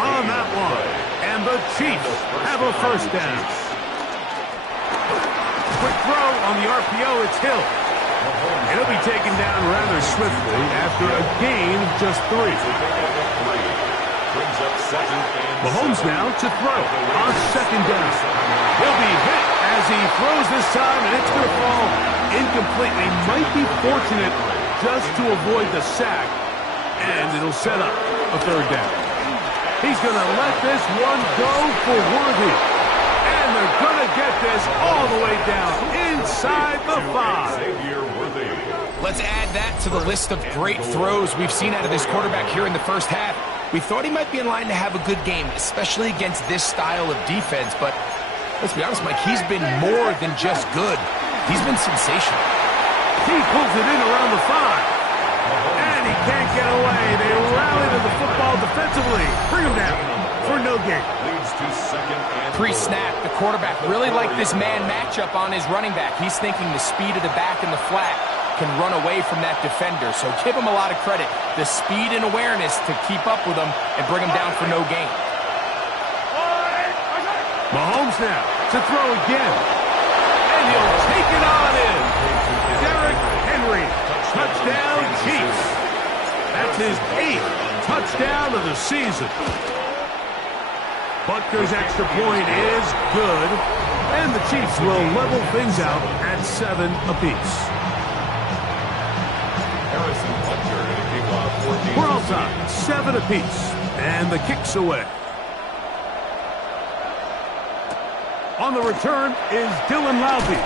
on that one. And the Chiefs have a first down. Quick throw on the RPO. It's Hill. It'll be taken down rather swiftly after a gain of just 3. Brings up 2nd and Mahomes now to throw on second down. He'll be hit as he throws this time, and it's going to fall incompletely. Might be fortunate just to avoid the sack, and it'll set up a third down. He's going to let this one go for Worthy. And they're going to get this all the way down inside the 5. Xavier Worthy. Let's add that to the list of great throws we've seen out of this quarterback here in the first half. We thought he might be in line to have a good game, especially against this style of defense, but let's be honest, Mike, he's been more than just good. He's been sensational. He pulls it in around the 5. And he can't get away. They rally to the football defensively. Bring him down for no gain. Leads to 2nd and Pre-snap, the quarterback really liked this man matchup on his running back. He's thinking the speed of the back in the flat can run away from that defender. So give him a lot of credit. The speed and awareness to keep up with him and bring him down for no gain. Mahomes now to throw again. And he'll take it on in. Derrick Henry. Touchdown, Chiefs. That's his 8th touchdown of the season. Butker's extra point is good. And the Chiefs will level things out at 7 apiece. We're all tied, 7 apiece, and the kick's away. On the return is Dylan Laube.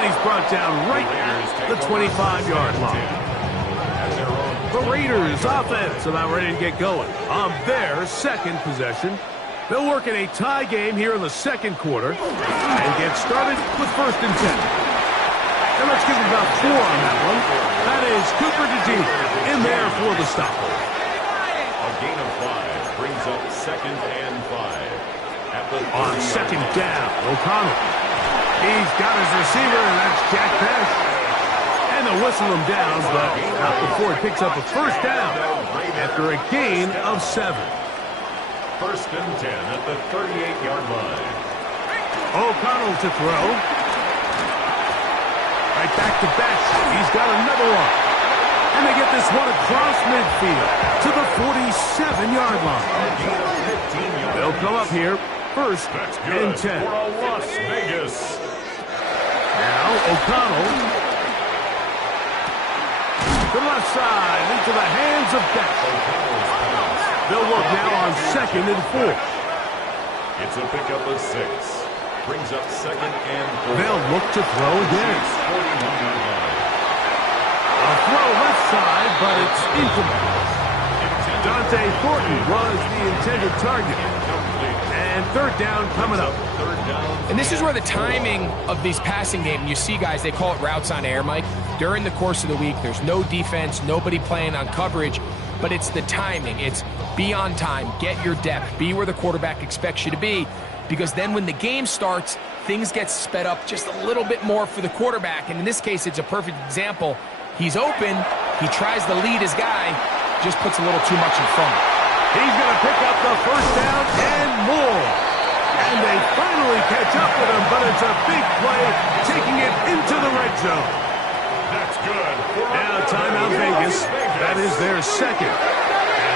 And he's brought down right at the 25-yard line. The Raiders offense about ready to get going on their second possession. They'll work in a tie game here in the second quarter and get started with 1st and 10. And let's give him about 4 on that one. That is Cooper DeJean in there for the stop. A gain of 5 brings up 2nd and 5. At the on 2nd down, O'Connell. He's got his receiver, and that's Jack Pesh. And they'll whistle him down, but not before he picks up a 1st down after a gain of 7. 1st and 10 at the 38-yard line. O'Connell to throw. Right back to Besh. He's got another one. And they get this one across midfield to the 47-yard line. They'll come up here 1st and 10. For Las Vegas. Now O'Connell. To the left side, into the hands of Besh. They'll work now on 2nd and 4. It's a pickup of 6. Brings up 2nd and 4. They'll look to throw again. 41-yard line. A throw left side, but it's incomplete. Dante Thornton was the intended target. And 3rd down coming up. And this is where the timing of these passing game, you see guys, they call it routes on air, Mike. During the course of the week, there's no defense, nobody playing on coverage, but it's the timing. It's be on time, get your depth, be where the quarterback expects you to be, because then when the game starts, things get sped up just a little bit more for the quarterback. And in this case, it's a perfect example. He's open, he tries to lead his guy, just puts a little too much in front. He's going to pick up the 1st down and more. And they finally catch up with him, but it's a big play, taking it into the red zone. That's good. Now timeout Vegas. That is their 2nd.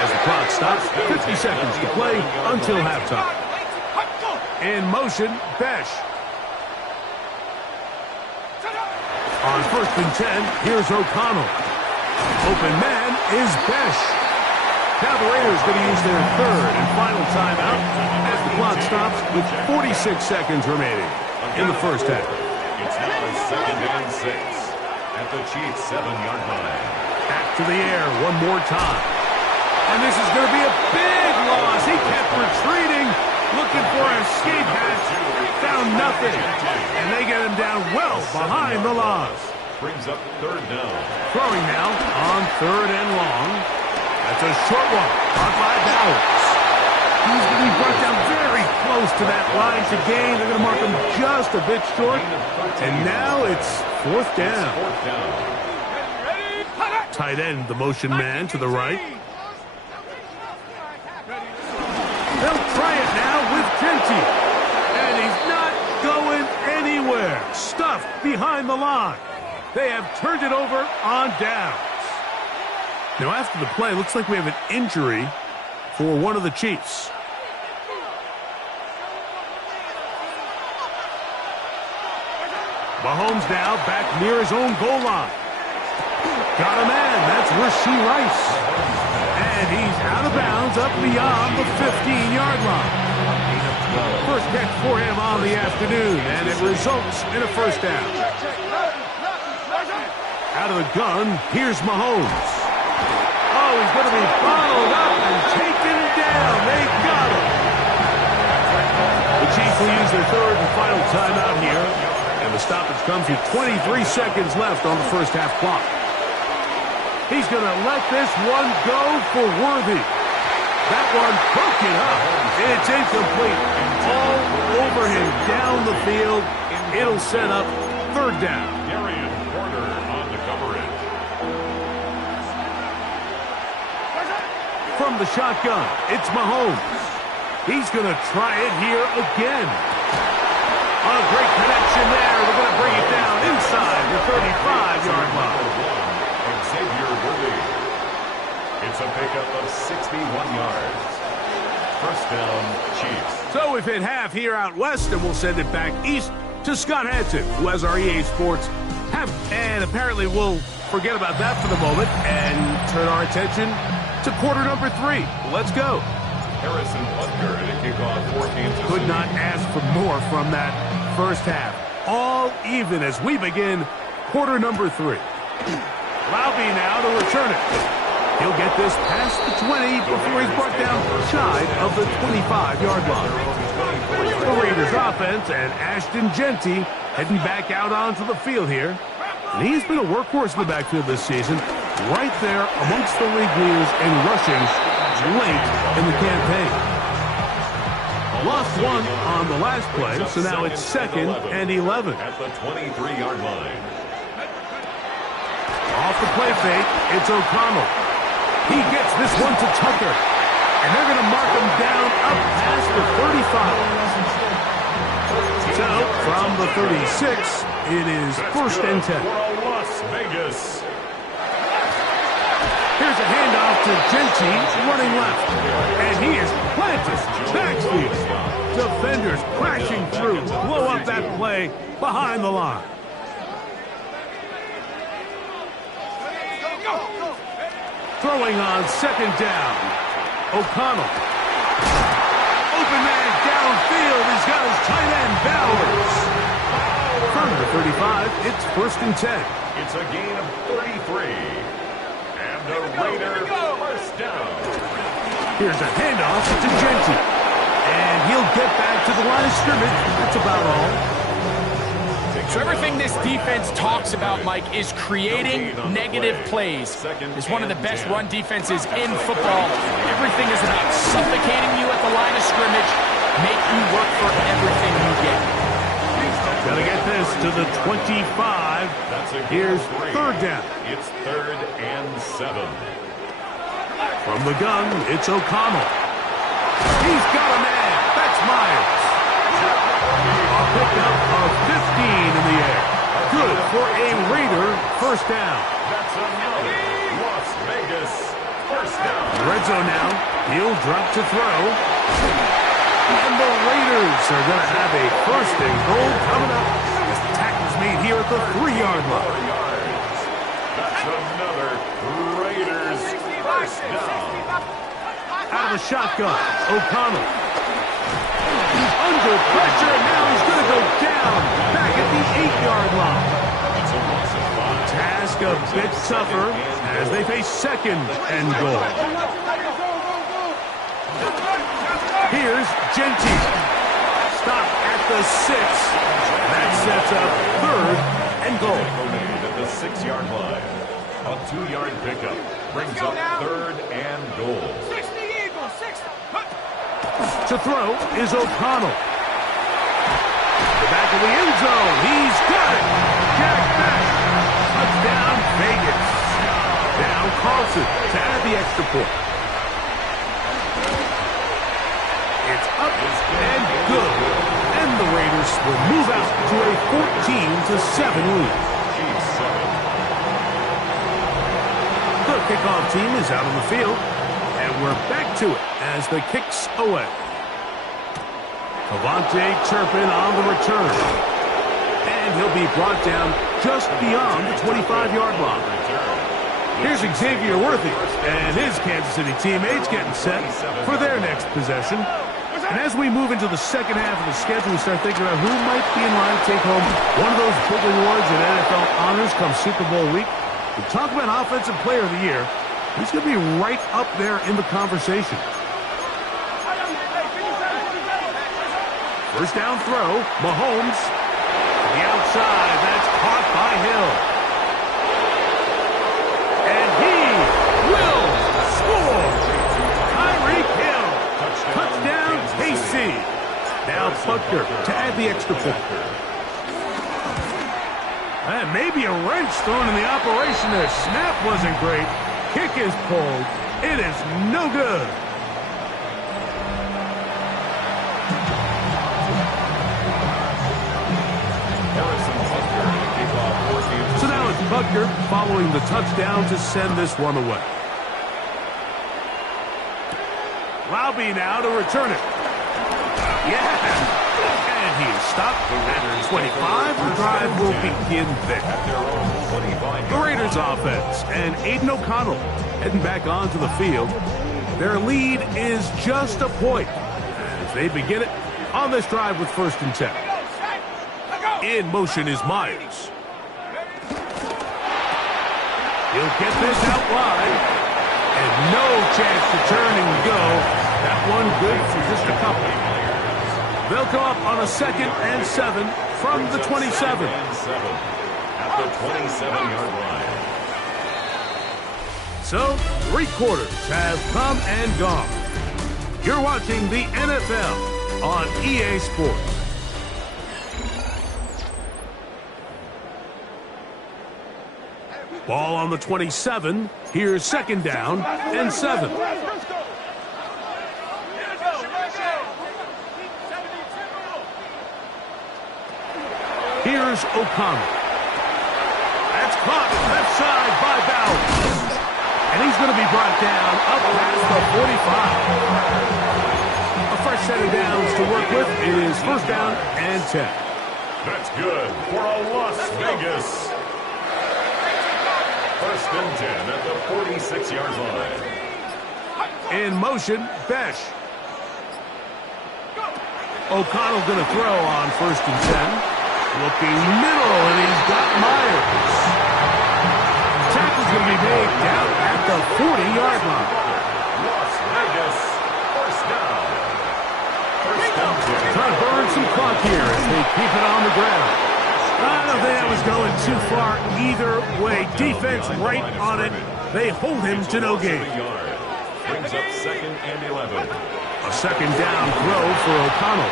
As the clock stops, 50 seconds to play until halftime. In motion, Besh. On 1st and 10, here's O'Connell. Open man is Besh. Now the Raiders going to use their 3rd and final timeout as the clock stops with 46 seconds remaining in the 1st half. It's now 2nd and 6 at the Chiefs' 7-yard line. Back to the air one more time. And this is going to be a big loss. He kept retreating, looking for an escape hatch. Found nothing. And they get him down well behind the loss. Brings up 3rd down. Throwing now on 3rd and long. That's a short one. Caught by Bowers. He's going to be brought down very close to that line to gain. They're going to mark him just a bit short. And now it's 4th down. Tight end, the motion man to the right. They'll try it now with Genty. And he's not going anywhere. Stuffed behind the line. They have turned it over on downs. Now after the play, looks like we have an injury for one of the Chiefs. Mahomes now back near his own goal line. Got a man. That's Rashee Rice. And he's out of bounds up beyond the 15-yard line. First catch for him on the afternoon, and it results in a 1st down. Out of the gun, here's Mahomes. Oh, he's going to be bottled up and taken down. They got him. The Chiefs will use their 3rd and final timeout here. And the stoppage comes with 23 seconds left on the 1st half clock. He's going to let this one go for Worthy. That one broken up. It's incomplete. All over him down the field. It'll set up 3rd down. Darian Porter on the coverage. From the shotgun, it's Mahomes. He's going to try it here again. A great connection there. They're going to bring it down inside the 35-yard line. Xavier Worthy. It's a pickup of 61 yards. 1st down, Chiefs. So we've hit half here out west, and we'll send it back east to Scott Hansen, who has our EA Sports have. And apparently we'll forget about that for the moment and turn our attention to quarter number 3. Let's go. Harrison Butker to kick off for Kansas City. Could not ask for more from that 1st half. all even as we begin quarter number 3. Laube now to return it. He'll get this past the 20 before he's brought down shy of the 25-yard line. The Raiders offense and Ashton Jeanty heading back out onto the field here. And he's been a workhorse in the backfield this season, right there amongst the league leaders in rushing late in the campaign. Lost one on the last play, so now it's 2nd and 11. At the 23-yard line. Off the play fake, it's O'Connell. He gets this one to Tucker, and they're going to mark him down up past the 35. So, from the 36, it is 1st and 10. Las Vegas. Here's a handoff to Jeanty, running left, and he is planted backfield. Defenders crashing through, blow up that play behind the line. Throwing on 2nd down. O'Connell. Open man downfield. He's got his tight end, Bowers. From the 35, it's 1st and 10. It's a gain of 33. And the Raiders first down. Here's a handoff to Jeanty. And he'll get back to the line of scrimmage. That's about all. So everything this defense talks about, Mike, is creating negative plays. It's one of the best run defenses in football. Everything is about suffocating you at the line of scrimmage, make you work for everything you get. Got to get this to the 25. Here's 3rd down. It's 3rd and 7. From the gun, it's O'Connell. He's got a man. That's Myers. A pickup of 15 in the air. Good for a Raider first down. That's another Las Vegas first down. Red zone now. He'll drop to throw. And the Raiders are going to have a 1st and goal coming up as the tackle's made here at the 3-yard line. That's another Raiders first down. Out of the shotgun, O'Connell. Under pressure, and now he's going to go down back at the 8-yard line. It's a loss of 5. Task a bit tougher as they face 2nd and goal. Here's Jeanty. Stop at the 6. And that sets up 3rd and goal. At the 6-yard line. A 2-yard pickup brings up 3rd and goal. To throw is O'Connell. The back of the end zone. He's got it. Jack back. Touchdown, Vegas. Down Carlson to add the extra point. It's up and good. And the Raiders will move out to a 14-7 lead. The kickoff team is out on the field. And we're back to it as the kick's away. Avante Turpin on the return. And he'll be brought down just beyond the 25-yard line. Here's Xavier Worthy and his Kansas City teammates getting set for their next possession. And as we move into the second half of the schedule, we start thinking about who might be in line to take home one of those big awards and NFL honors come Super Bowl week. We talk about Offensive Player of the Year. He's going to be right up there in the conversation. First down throw, Mahomes. The outside, that's caught by Hill. And he will score. Tyreek Hill. Touchdown, KC. Now Butker to add the extra point. And maybe a wrench thrown in the operation there. Snap wasn't great. Kick is pulled. It is no good. So now it's Butker following the touchdown to send this one away. Laube now to return it. Yeah. And he is stopped at 25. The drive will begin there. The Raiders offense and Aiden O'Connell heading back onto the field. Their lead is just a point as they begin it on this drive with 1st and 10. In motion is Myers. He'll get this out wide. And no chance to turn and go. That one good for just a couple. They'll come up on a 2nd and 7 from the 27. At the 27-yard line. So, 3 quarters have come and gone. You're watching the NFL on EA Sports. Ball on the 27. Here's 2nd down and 7. Here's O'Connell. That's caught left side by Bowers. And he's going to be brought down up past the 45. A fresh set of downs to work with is 1st down and 10. That's good for a Las Vegas. 1st and 10 at the 46-yard line. In motion, Besh. O'Connell going to throw on 1st and 10. Looking middle, and he's got Myers. Tackle's going to be made down at the 40-yard line. Las Vegas, 1st down. 1st and 10. Trying to burn some clock here as they keep it on the ground. I don't think that was going too far either way. Defense right on it. They hold him to no gain. Brings up 2nd and 11. A 2nd down throw for O'Connell.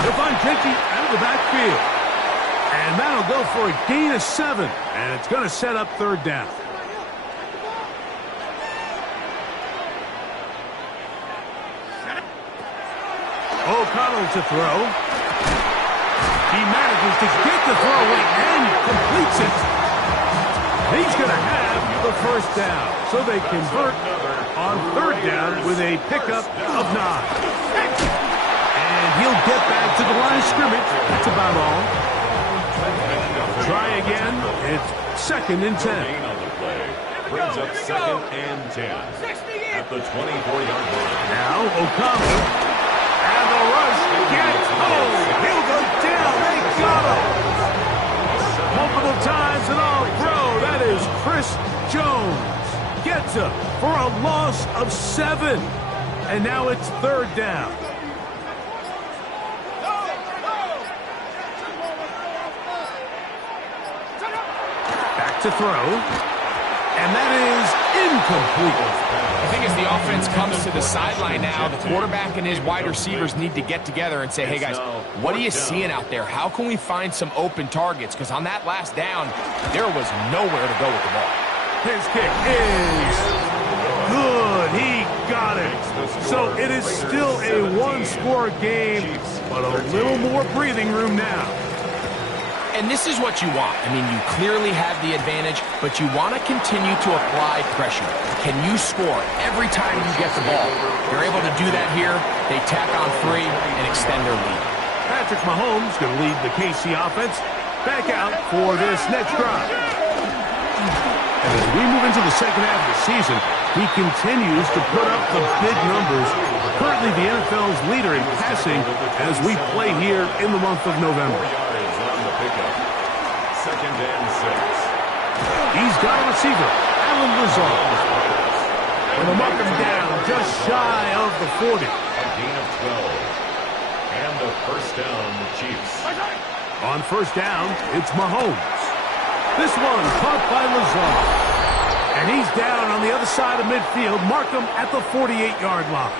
He'll find Jenke out of the backfield. And that'll go for a gain of 7. And it's going to set up 3rd down. O'Connell to throw. He manages to get the throw away and completes it. He's going to have the 1st down. So they convert on 3rd down with a pickup of 9. And he'll get back to the line of scrimmage. That's about all. Try again. It's 2nd and 10. Brings up 2nd and 10 at the 24-yard line. Now O'Connell. And the rush gets home. He'll go down. They got him. Multiple times and all throw. That is Chris Jones. Gets him for a loss of 7. And now it's 3rd down. To throw, and that is incomplete. I think as the offense comes to the sideline now, the quarterback and his wide receivers need to get together and say, hey guys, what are you seeing out there? How can we find some open targets? Because on that last down, there was nowhere to go with the ball. His kick is good. He got it. So it is still a 1-score game, but a little more breathing room now. And this is what you want. I mean, you clearly have the advantage, but you want to continue to apply pressure. Can you score every time you get the ball? They're able to do that here. They tack on 3 and extend their lead. Patrick Mahomes going to lead the KC offense back out for this next drive. And as we move into the 2nd half of the season, he continues to put up the big numbers. Currently the NFL's leader in passing as we play here in the month of November. Pickup. 2nd and 6. He's got a receiver, Alan Lazard. And they'll mark him down just shy of the 40. A gain of 12. And the 1st down, Chiefs. On 1st down, it's Mahomes. This one caught by Lazard. And he's down on the other side of midfield. Mark him at the 48-yard line.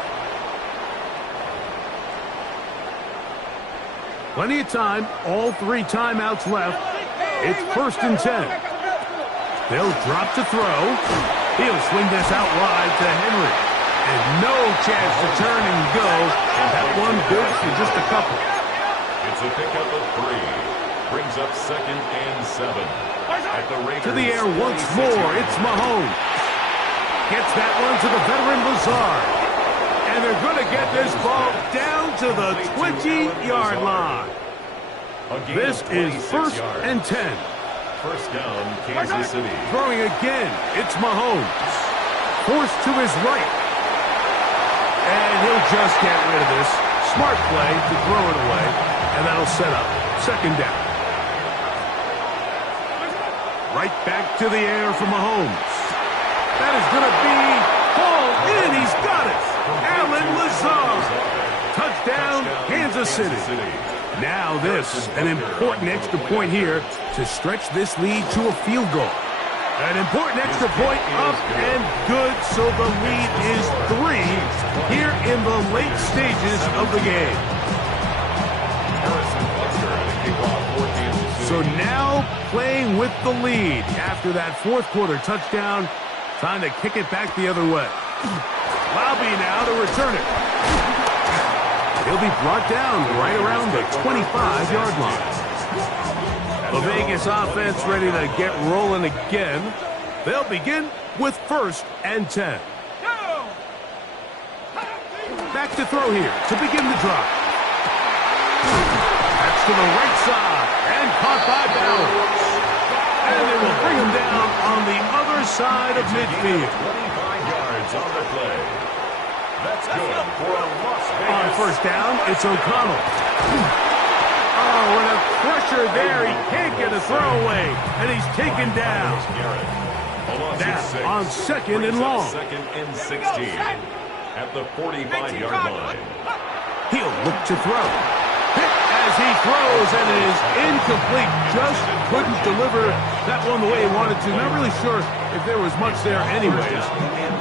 Plenty of time, all 3 timeouts left. It's 1st and 10. They'll drop to throw. He'll swing this out wide to Henry. And no chance to turn and go. And that one good for just a couple. It's a pickup of 3. Brings up 2nd and 7. At the Raiders, to the air once more, it's Mahomes. Gets that one to the veteran Lazard. And they're going to get this ball down to the 20-yard line. This is 1st and 10. 1st down, Kansas City. Throwing again, it's Mahomes. Forced to his right. And he'll just get rid of this. Smart play to throw it away. And that'll set up 2nd down. Right back to the air for Mahomes. That is going to be hauled in. He's got it. Allen Lazard. Touchdown, Kansas City. Now this, an important extra point here to stretch this lead to a field goal. An important extra point up and good, so the lead is 3 here in the late stages of the game. So now playing with the lead after that fourth quarter touchdown. Time to kick it back the other way. Lobby now to return it. He'll be brought down right around the 25-yard line. The Vegas offense ready to get rolling again. They'll begin with 1st and 10. Back to throw here to begin the drive. That's to the right side and caught by Bowers. And they will bring him down on the other side of midfield. 25 yards on the play. That's good for a Las Vegas. On 1st down, it's O'Connell. Oh, and a pressure there. He can't get a throwaway, and he's taken down. Now on 2nd and long. 2nd and 16 at the 45-yard line. He'll look to throw. Hit as he throws, and it is incomplete. Just couldn't deliver that one the way he wanted to. Not really sure if there was much there anyways.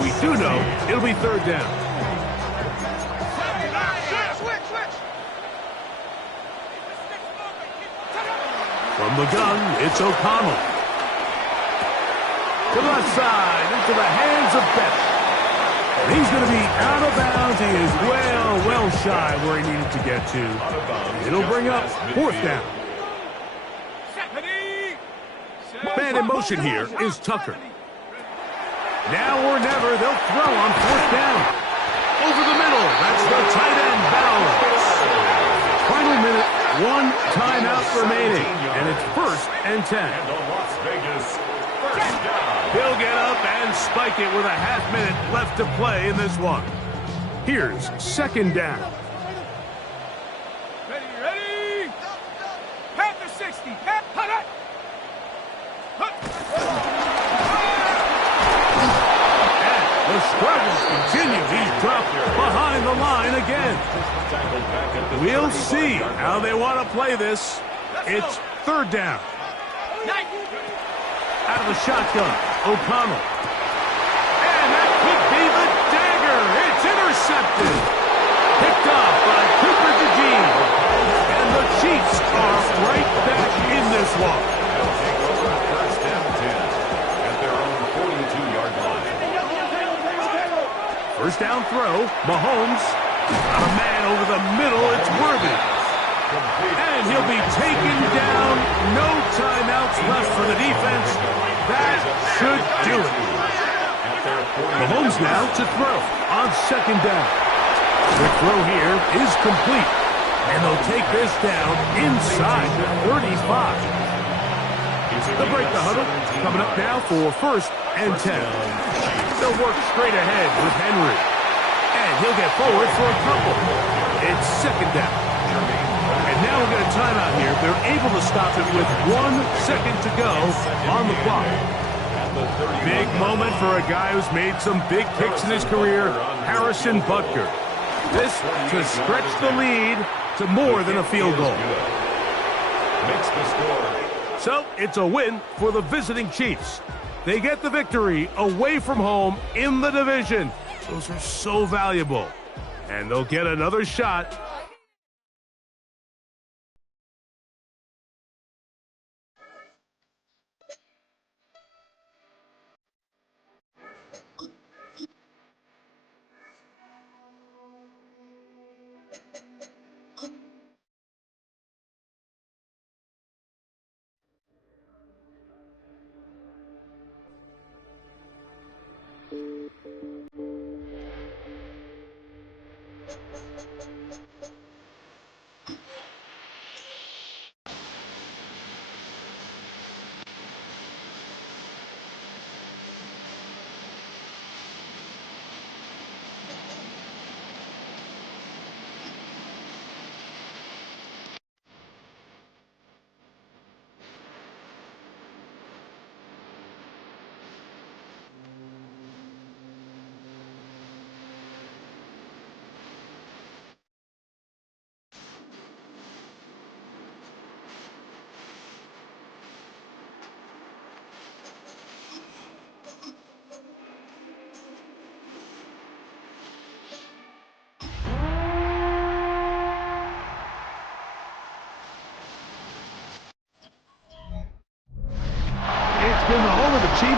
We do know it'll be 3rd down. From the gun, it's O'Connell. To the left side, into the hands of Bennett. And he's going to be out of bounds. He is well shy where he needed to get to. It'll bring up 4th down. Man in motion here is Tucker. Now or never, they'll throw on 4th down. Over the middle, that's the tight end, Bowers. Final minute, 1 timeout remaining, and it's 1st and 10. And on Las Vegas, 1st down. He'll get up and spike it with a half-minute left to play in this one. Here's 2nd down. Ready? Panther 60. Panther. And the struggles continue. He's dropped behind the line again. We'll see how they want to play this. It's 3rd down. Out of the shotgun, O'Connell. And that could be the dagger. It's intercepted. Picked off by Cooper DeJean. And the Chiefs are right back in this one. They'll take over 1st and 10 at their own 42-yard line. 1st down throw, Mahomes. Got a man over the middle, it's Worthy. And he'll be taken down. No timeouts left for the defense. That should do it. Mahomes now to throw on 2nd down. The throw here is complete. And they'll take this down inside the 35. They'll break the huddle. Coming up now for 1st and 10. They'll work straight ahead with Henry. And he'll get forward for a couple. It's 2nd down. And now we'll get a timeout here. They're able to stop it with 1 second to go on the clock. Big moment for a guy who's made some big kicks in his career, Harrison Butker. This to stretch the lead to more than a field goal. Makes the score. So it's a win for the visiting Chiefs. They get the victory away from home in the division. Those are so valuable. And they'll get another shot.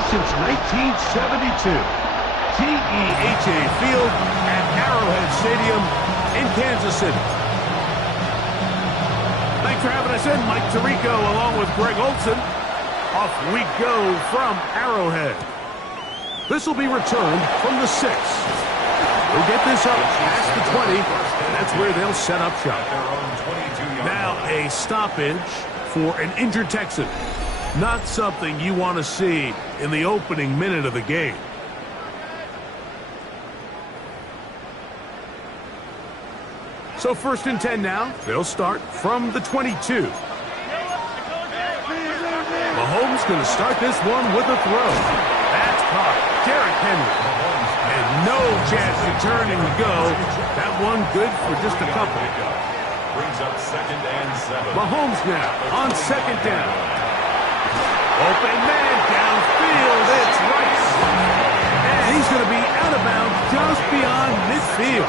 since 1972. TEHA Field at Arrowhead Stadium in Kansas City. Thanks for having us in, Mike Tirico along with Greg Olson. Off we go from Arrowhead. This will be returned from the 6. We'll get this up past the 20. That's where they'll set up shop. Now a stoppage for an injured Texan. Not something you want to see in the opening minute of the game. So 1st and 10 now. They'll start from the 22. Mahomes going to start this one with a throw. That's caught. Derrick Henry. And no chance to turn and go. That one good for just a couple. Brings up 2nd and 7. Mahomes now on 2nd down. Open man downfield. It's Rice. And he's going to be out of bounds just beyond midfield.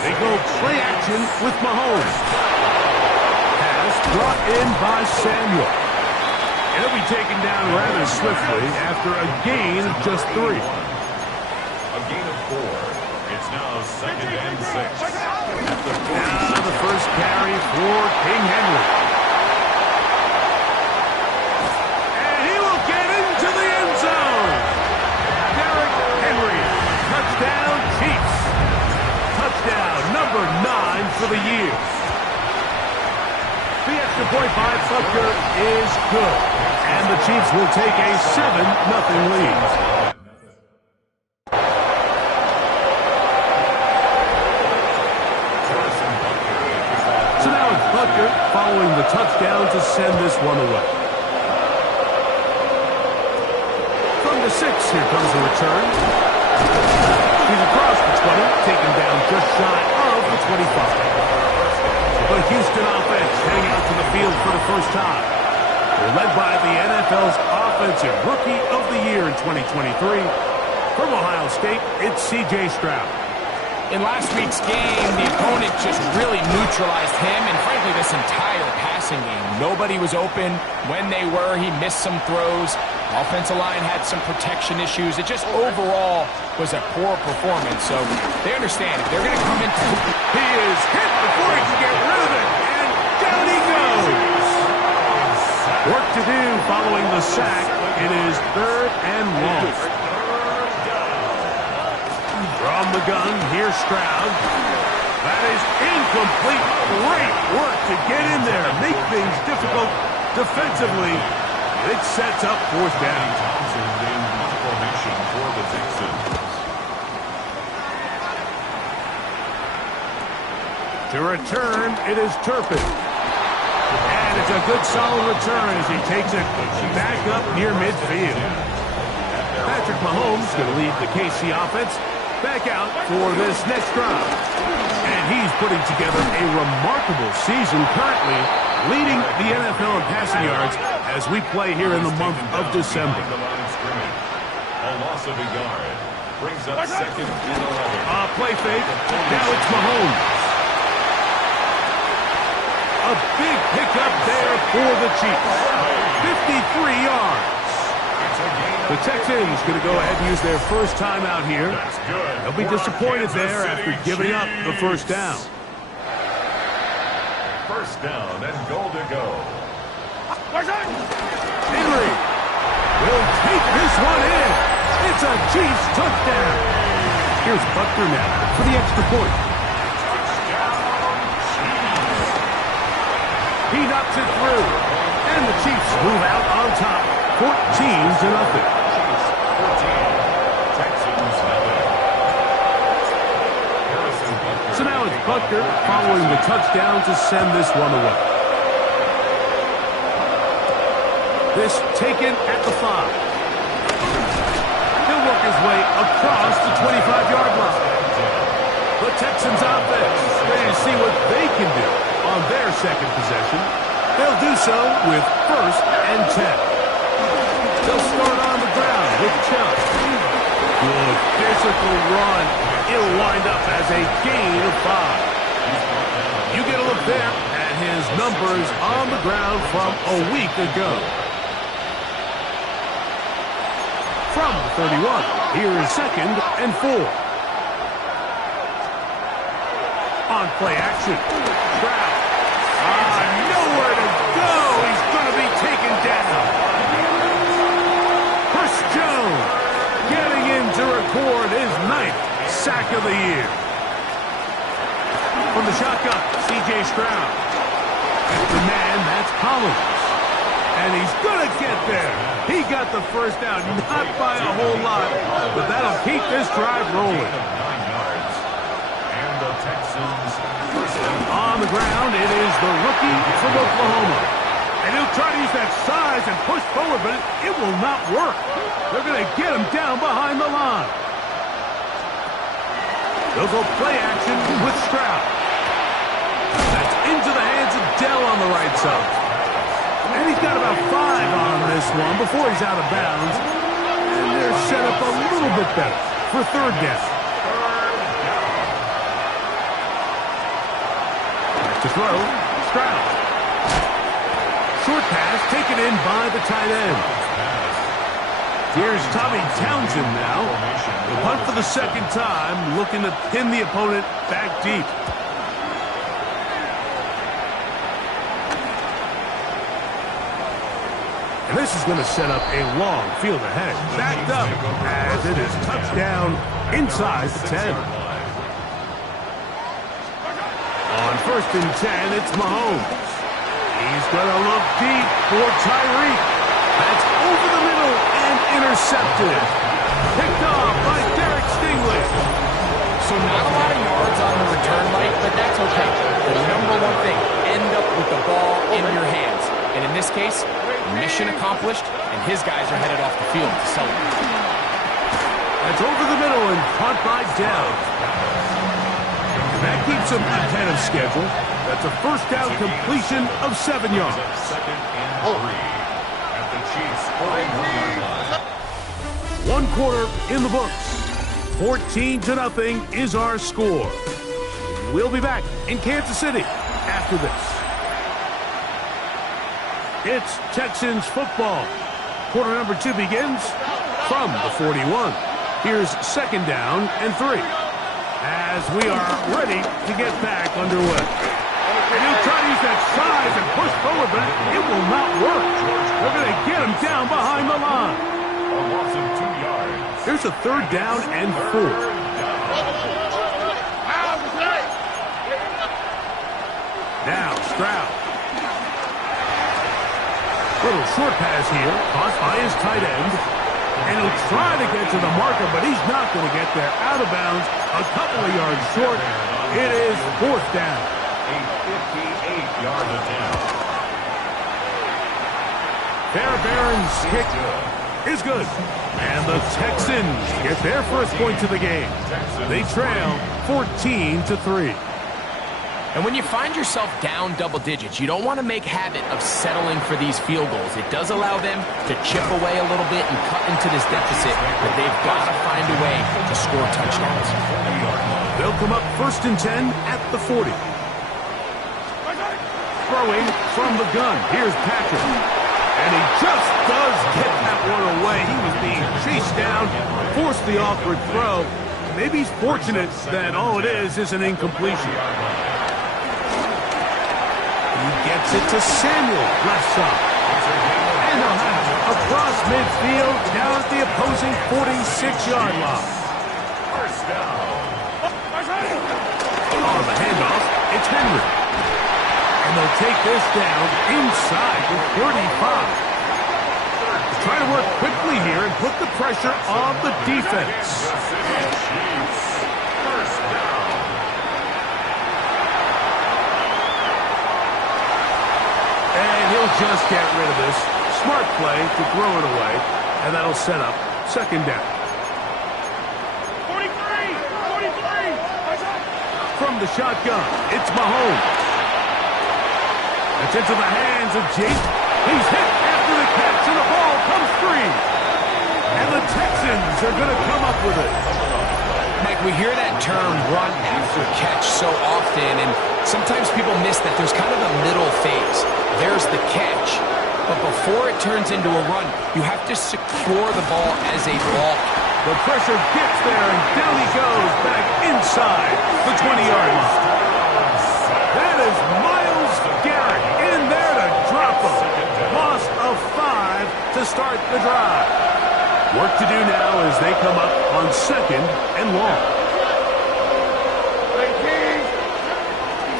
They go play action with Mahomes. Pass brought in by Samuel. He'll be taken down rather swiftly after a gain of just 3. A gain of 4. It's now 2nd and 6. Now the first carry for King Henry. And he will get into the end zone. Derrick Henry. Touchdown, Chiefs. Touchdown number 9 for the year. The extra point by Butker is good. And the Chiefs will take a 7-0 lead. So now it's Butker following the touchdown to send this one away. From the 6, here comes the return. He's across the 20, taken down just shy of the 25. The Houston offense heading out to the field for the first time. They're led by the NFL's Offensive Rookie of the Year in 2023. From Ohio State, it's C.J. Stroud. In last week's game, the opponent just really neutralized him and, frankly, this entire passing game. Nobody was open. When they were, he missed some throws. Offensive line had some protection issues. It just overall was a poor performance. So they understand if they're going to come into... He is hit before he can get rid of it, and down he goes. Work to do following the sack. It is 3rd and long. From the gun, here's Stroud. That is incomplete. Great work to get in there. Make things difficult defensively. It sets up 4th down. In formation for the Texans. To return, it is Turpin. And it's a good solid return as he takes it back up near midfield. Patrick Mahomes going to lead the KC offense back out for this next drive. And he's putting together a remarkable season currently, leading the NFL in passing yards as we play here in the month of December. A loss of a yard brings up 2nd and 11. Play fake. Now it's Mahomes. A big pickup there for the Chiefs. 53 yards. The Texans going to go ahead and use their first time out here. They'll be disappointed there after giving up the first down. First down and goal to go. Henry will take this one in. It's a Chiefs touchdown. Here's Butker now for the extra point. He knocks it through. And the Chiefs move out on top. 14-0. So now it's Butker following the touchdown to send this one away. This taken at the 5. He'll work his way across the 25-yard line. The Texans offense ready to see what they can do on their second possession. They'll do so with 1st and 10. They'll start on the ground with Chubb. Good physical run. It'll wind up as a gain of 5. You get a look there at his numbers on the ground from a week ago. from the 31. Here is 2nd and 4. On play action. Stroud. Nowhere to go. He's going to be taken down. Chris Jones getting in to record his 9th sack of the year. From the shotgun, C.J. Stroud. The man, that's Collins. And he's going to get there. He got the first down, not by a whole lot, but that'll keep this drive rolling. 9 yards. And the Texans first down. On the ground, it is the rookie from Oklahoma. And he'll try to use that size and push forward, but it will not work. They're going to get him down behind the line. They'll go play action with Stroud. That's into the hands of Dell on the right side. And he's got about 5 on this one before he's out of bounds. And they're set up a little bit better for 3rd down. Back to throw, Stroud. Short pass taken in by the tight end. Here's Tommy Townsend now. The punt for the 2nd time, looking to pin the opponent back deep. And this is going to set up a long field ahead. Backed up as it is touchdown inside the 10. On 1st and 10, it's Mahomes. He's going to look deep for Tyreek. That's over the middle and intercepted. Picked off by Derek Stingley. So not a lot of yards on the return, Mike, but that's okay. The number one thing, end up with the ball in your hands. And in this case, mission accomplished, and his guys are headed off the field to celebrate. That's over the middle and caught by Dell. And that keeps him ahead of schedule. That's a 1st down completion of 7 yards. 2nd and 3 at the Chiefs' 41 line. 1 quarter in the books. 14-0 is our score. We'll be back in Kansas City after this. It's Texans football. Quarter number 2 begins from the 41. Here's 2nd down and 3. As we are ready to get back underway. And he'll try to use that size and push forward, but it will not work. They're going to get him down behind the line. A loss of 2 yards. Here's a 3rd down and 4. Now Stroud. Little short pass here, caught by his tight end. And he'll try to get to the marker, but he's not going to get there. Out of bounds, a couple of yards short. It is 4th down. A 58-yard attempt. Fairbairn's kick is good. And the Texans get their first points of the game. They trail 14-3. And when you find yourself down double digits, you don't want to make habit of settling for these field goals. It does allow them to chip away a little bit and cut into this deficit, but they've got to find a way to score touchdowns. They'll come up 1st and 10 at the 40. Throwing from the gun. Here's Patrick. And he just does get that one away. He was being chased down, forced the awkward throw. Maybe he's fortunate that all it is an incompletion. He gets it to Samuel, left side. And they'll have it across midfield, down at the opposing 46-yard line. First down. On the handoff, it's Henry. And they'll take this down inside the 35. Try to work quickly here and put the pressure on the defense. First down. And he'll just get rid of this. Smart play to throw it away. And that'll set up 2nd down. 43! From the shotgun, it's Mahomes. It's into the hands of Jake. He's hit after the catch, and the ball comes free. And the Texans are going to come up with it. Mike, we hear that term run after catch so often, and sometimes people miss that there's kind of a middle phase. There's the catch, but before it turns into a run, you have to secure the ball as a ball. The pressure gets there, and down he goes, back inside the 20-yard line. That is Myles Garrett in there to drop him. Loss of 5 to start the drive. Work to do now as they come up on 2nd and long.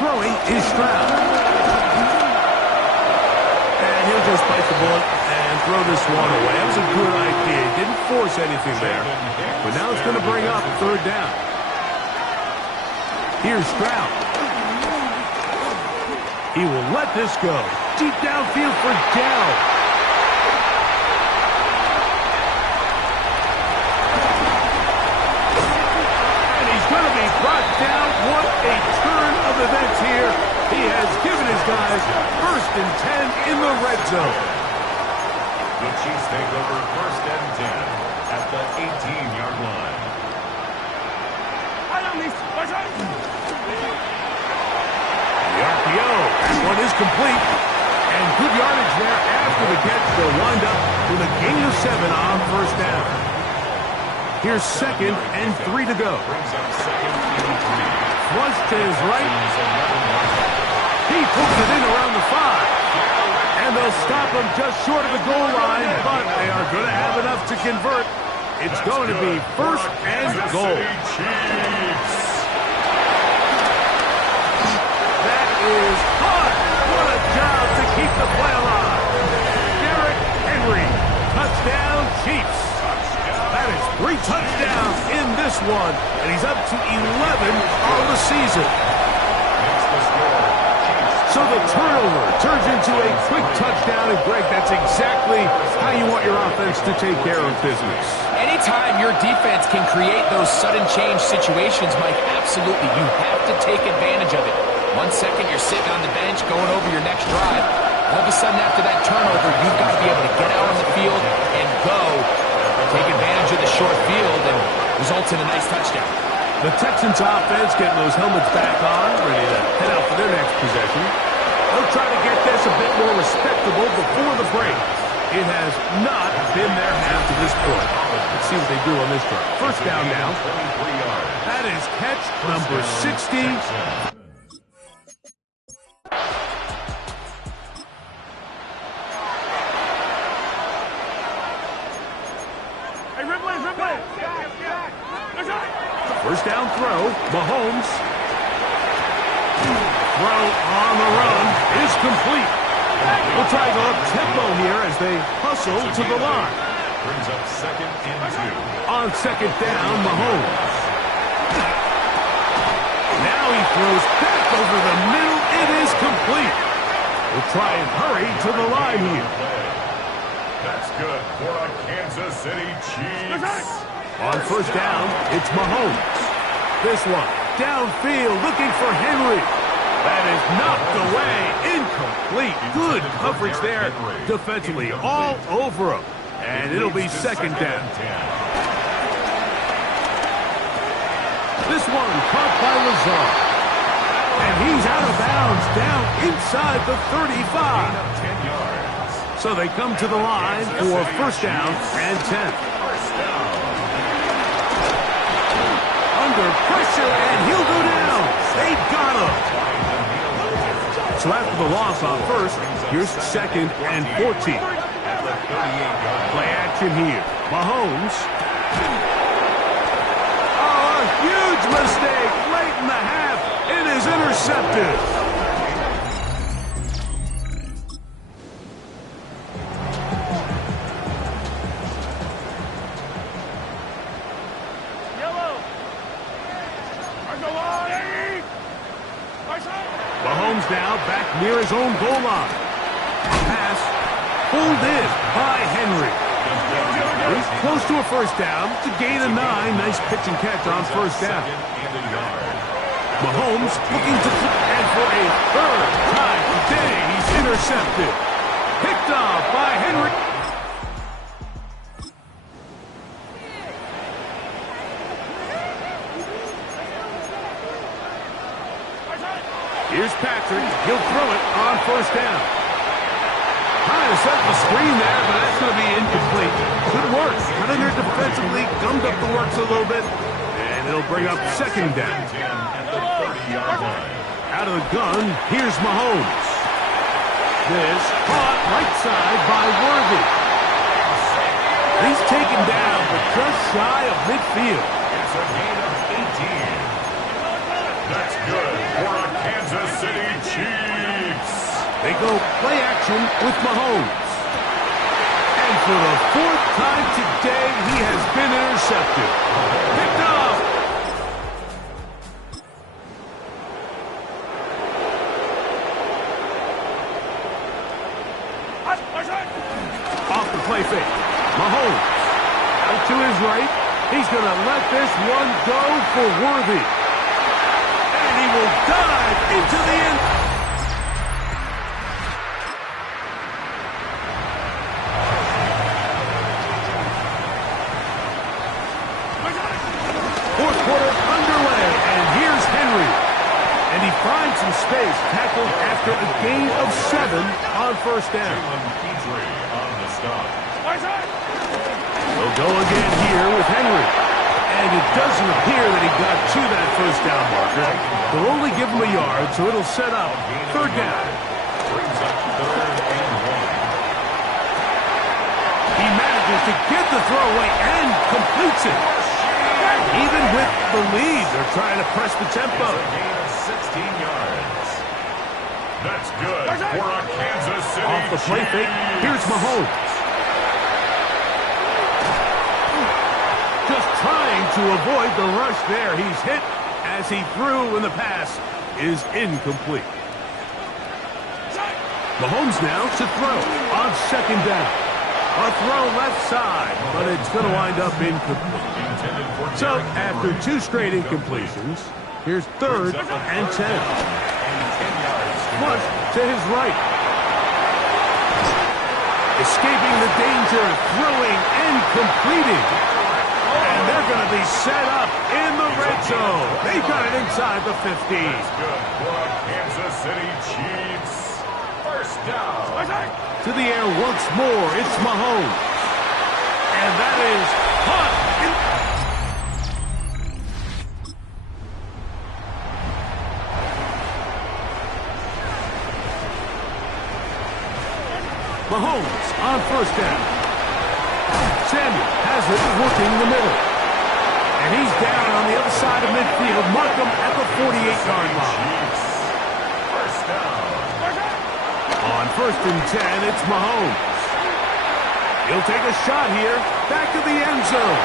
Throwing is Stroud. And he'll just bite the bullet and throw this one away. That was a good idea. Didn't force anything there. But now it's going to bring up 3rd down. Here's Stroud. He will let this go. Deep downfield for Dell. And he's going to be brought down. What a turn of events here. He has given his guys 1st and 10 in the red zone. The Chiefs take over 1st and 10 at the 18-yard line. The RPO. That one is complete. And good yardage there after the catch. They'll wind up with a gain of 7 on 1st down. Here's 2nd and 3 to go. Flush to his right. He pulls it in around the 5. And they'll stop him just short of the goal line, but they are going to have enough to convert. It's going to be 1st and goal. That is hard. What a job to keep the play alive. Derrick Henry, touchdown Chiefs. That is 3 touchdowns in this one, and he's up to 11 on the season. So the turnover turns into a quick touchdown, and Greg, that's exactly how you want your offense to take care of business. Anytime your defense can create those sudden change situations, Mike, absolutely, you have to take advantage of it. 1 second, you're sitting on the bench, going over your next drive. All of a sudden, after that turnover, you've got to be able to get out on the field and go, take advantage of the short field, and results in a nice touchdown. The Texans offense getting those helmets back on, ready to head out for their next possession. They'll try to get this a bit more respectable before the break. It has not been their half to this point. Let's see what they do on this drive. 1st down now. That is catch number 60. First down throw, Mahomes. Throw on the run is complete. We'll try to go up tempo here as they hustle to the line. Brings up 2nd and 2. On 2nd down, Mahomes. Now he throws back over the middle. It is complete. We'll try and hurry to the line here. That's good for the Kansas City Chiefs. On 1st down, it's Mahomes. This one, downfield, looking for Henry. That is knocked away, incomplete. Good coverage there defensively, all over him. And it'll be 2nd down. This one caught by Lazard. And he's out of bounds, down inside the 35. So they come to the line for 1st down and 10. Under pressure, and he'll go down. They got him. So after the loss on 1st, here's 2nd and 14. Play action here. Mahomes. Oh, a huge mistake late in the half. It is intercepted. Mahomes now back near his own goal line. Pass pulled in by Henry. He's close to a 1st down to gain a 9. Nice pitch and catch on 1st down. Mahomes looking to and for a 3rd time today he's intercepted. Picked off by Henry. Here's Patrick. He'll throw it on 1st down. Trying to set the screen there, but that's going to be incomplete. Good work. Got in there defensively, gummed up the works a little bit, and it'll bring up second down. Out of the gun, here's Mahomes. This caught right side by Worthy. He's taken down, but just shy of midfield. It's a gain of 18. That's good for a Kansas City Chiefs. They go play action with Mahomes. And for the fourth time today, he has been intercepted. Picked up. Off the play fake. Mahomes. Out to his right. He's going to let this one go for Worthy. And he will dive into the end. Fourth quarter underway, and here's Henry. And he finds some space, tackled after a gain of 7 on first down. On the stop. They'll go again here with Henry. And it doesn't appear that he got to that first down marker. They'll only give him a yard, so it'll set up third down. Brings up 3rd and 1. He manages to get the throw away and completes it. Even with the lead, they're trying to press the tempo. It's a gain of 16 yards. That's good for a Kansas City Off the play fake, here's Mahomes. Just trying to avoid the rush there. He's hit as he threw, and the pass is incomplete. Mahomes now to throw on second down. A throw left side, but it's going to wind up incomplete. So after 2 straight incompletions, here's 3rd and 10. Flush to his right. Escaping the danger, throwing and completing. And they're going to be set up in the red zone. They've got it inside the 15. That's good for a Kansas City Chiefs. First down. To the air once more, it's Mahomes. And that is caught. Mahomes on first down. Samuel has it working the middle. And he's down on the other side of midfield. Mark him at the 48-yard line. First down. On 1st and 10, it's Mahomes. He'll take a shot here. Back to the end zone.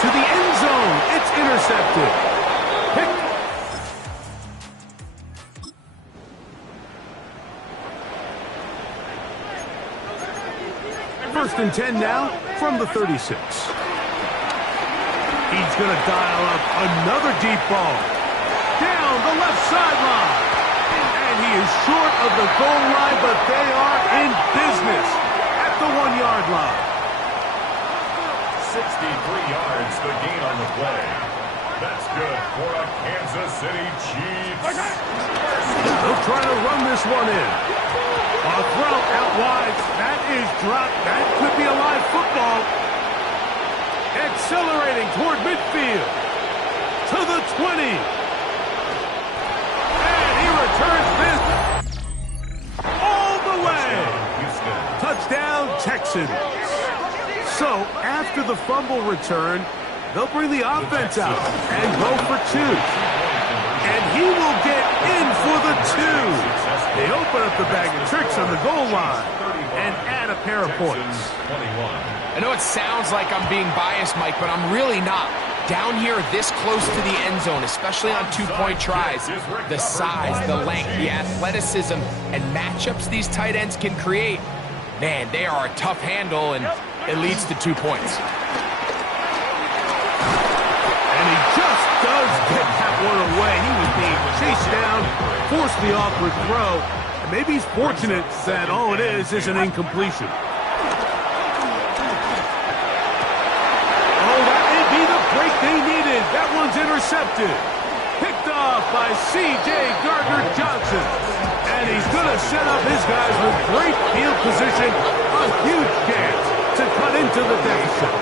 To the end zone. It's intercepted. Picked. 1st and 10 now from the 36. He's going to dial up another deep ball. Down the left sideline. And he is short of the goal line, but they are in business at the 1-yard line. 63 yards, the gain on the play. That's good for a Kansas City Chiefs. They'll try to run this one in. A throw out wide. That is dropped. That could be a live football. Accelerating toward midfield. To the 20. And he returns this all the way. Touchdown, Texans. So, after the fumble return, they'll bring the offense out and go for 2. And he will get in for the 2. They open up the bag of tricks on the goal line and add a pair of points. I know it sounds like I'm being biased, Mike, but I'm really not. Down here this close to the end zone, especially on 2-point tries, the size, the length, the athleticism, and matchups these tight ends can create, man, they are a tough handle, and it leads to 2 points. And he just does get that one away. He was being chased down, forced the awkward throw, and maybe he's fortunate that all it is an incompletion. Oh, that may be the break they needed. That one's intercepted. Picked up. off by C.J. Gardner-Johnson. And he's going to set up his guys with great field position. A huge chance to cut into the deficit.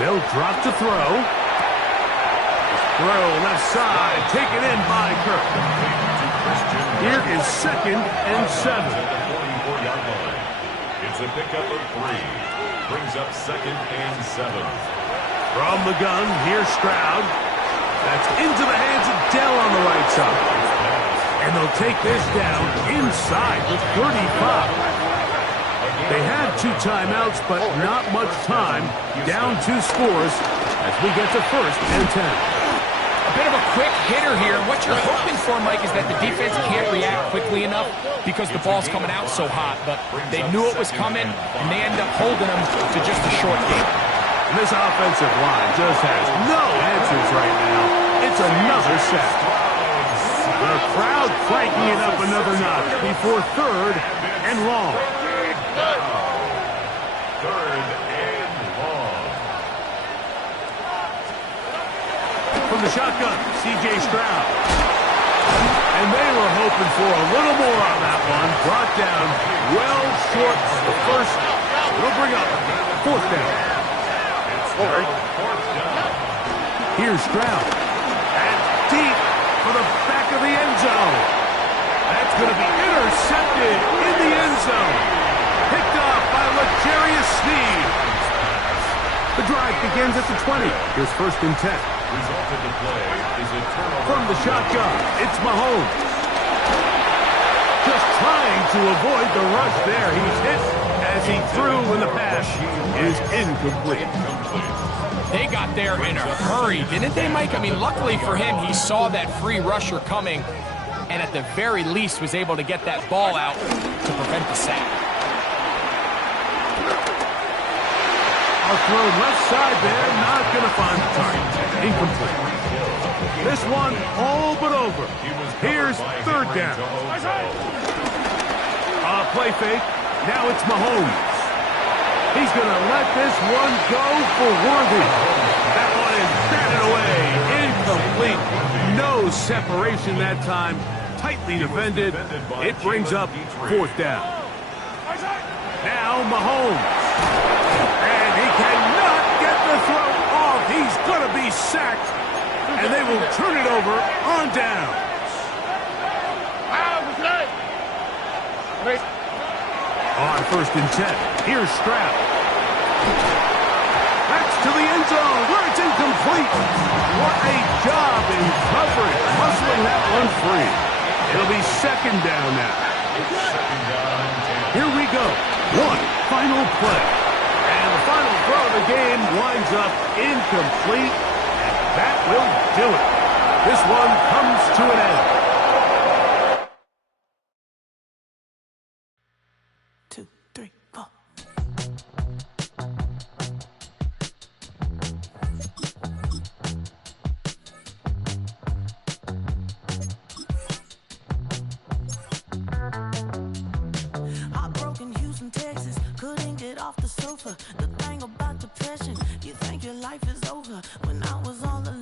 They'll drop to throw. Throw left side, taken in by Kirk. Here is 2nd and 7. It's a pickup of 3. Brings up 2nd and 7. From the gun, here's Stroud. That's into the hands of Dell on the right side. And they'll take this down inside with 35. They had 2 timeouts, but not much time. Down 2 scores as we get to 1st and 10. A bit of a quick hitter here. What you're hoping for, Mike, is that the defense can't react quickly enough because the ball's coming out so hot. But they knew it was coming, and they end up holding them to just a short game. And this offensive line just has no answers right now. It's another sack. The crowd cranking it up another notch before 3rd and long. 3rd and long. From the shotgun, C.J. Stroud. And they were hoping for a little more on that one. Brought down well short of the first. It'll bring up 4th down. Here's Stroud. And deep for the back of the end zone. That's going to be intercepted in the end zone. Picked off by L'Jarius Sneed. The drive begins at the 20. Here's 1st and 10. Result of the play is a turnover. From the shotgun, it's Mahomes. Just trying to avoid the rush there. He's hit as he threw when the pass is incomplete. They got there in a hurry, didn't they, Mike? I mean, luckily for him, he saw that free rusher coming and at the very least was able to get that ball out to prevent the sack. A throw left side there, not going to find the target. Incomplete. This one all but over. Here's 3rd down. Play fake. Now it's Mahomes. He's going to let this one go for Worthy. That one is batted away. Incomplete. No separation that time. Tightly defended. It brings up 4th down. Now Mahomes. And he cannot get the throw off. He's going to be sacked. And they will turn it over on down. On 1st and 10, here's Stroud. That's to the end zone where it's incomplete. What a job in coverage, hustling that one free. It'll be 2nd down now. Here we go. One final play. And the final throw of the game winds up incomplete. And that will do it. This one comes to an end. 2, 3, 4. Heartbroken Houston, Texas, couldn't get off the sofa. The thing about depression, you think your life is over. When I was all alone.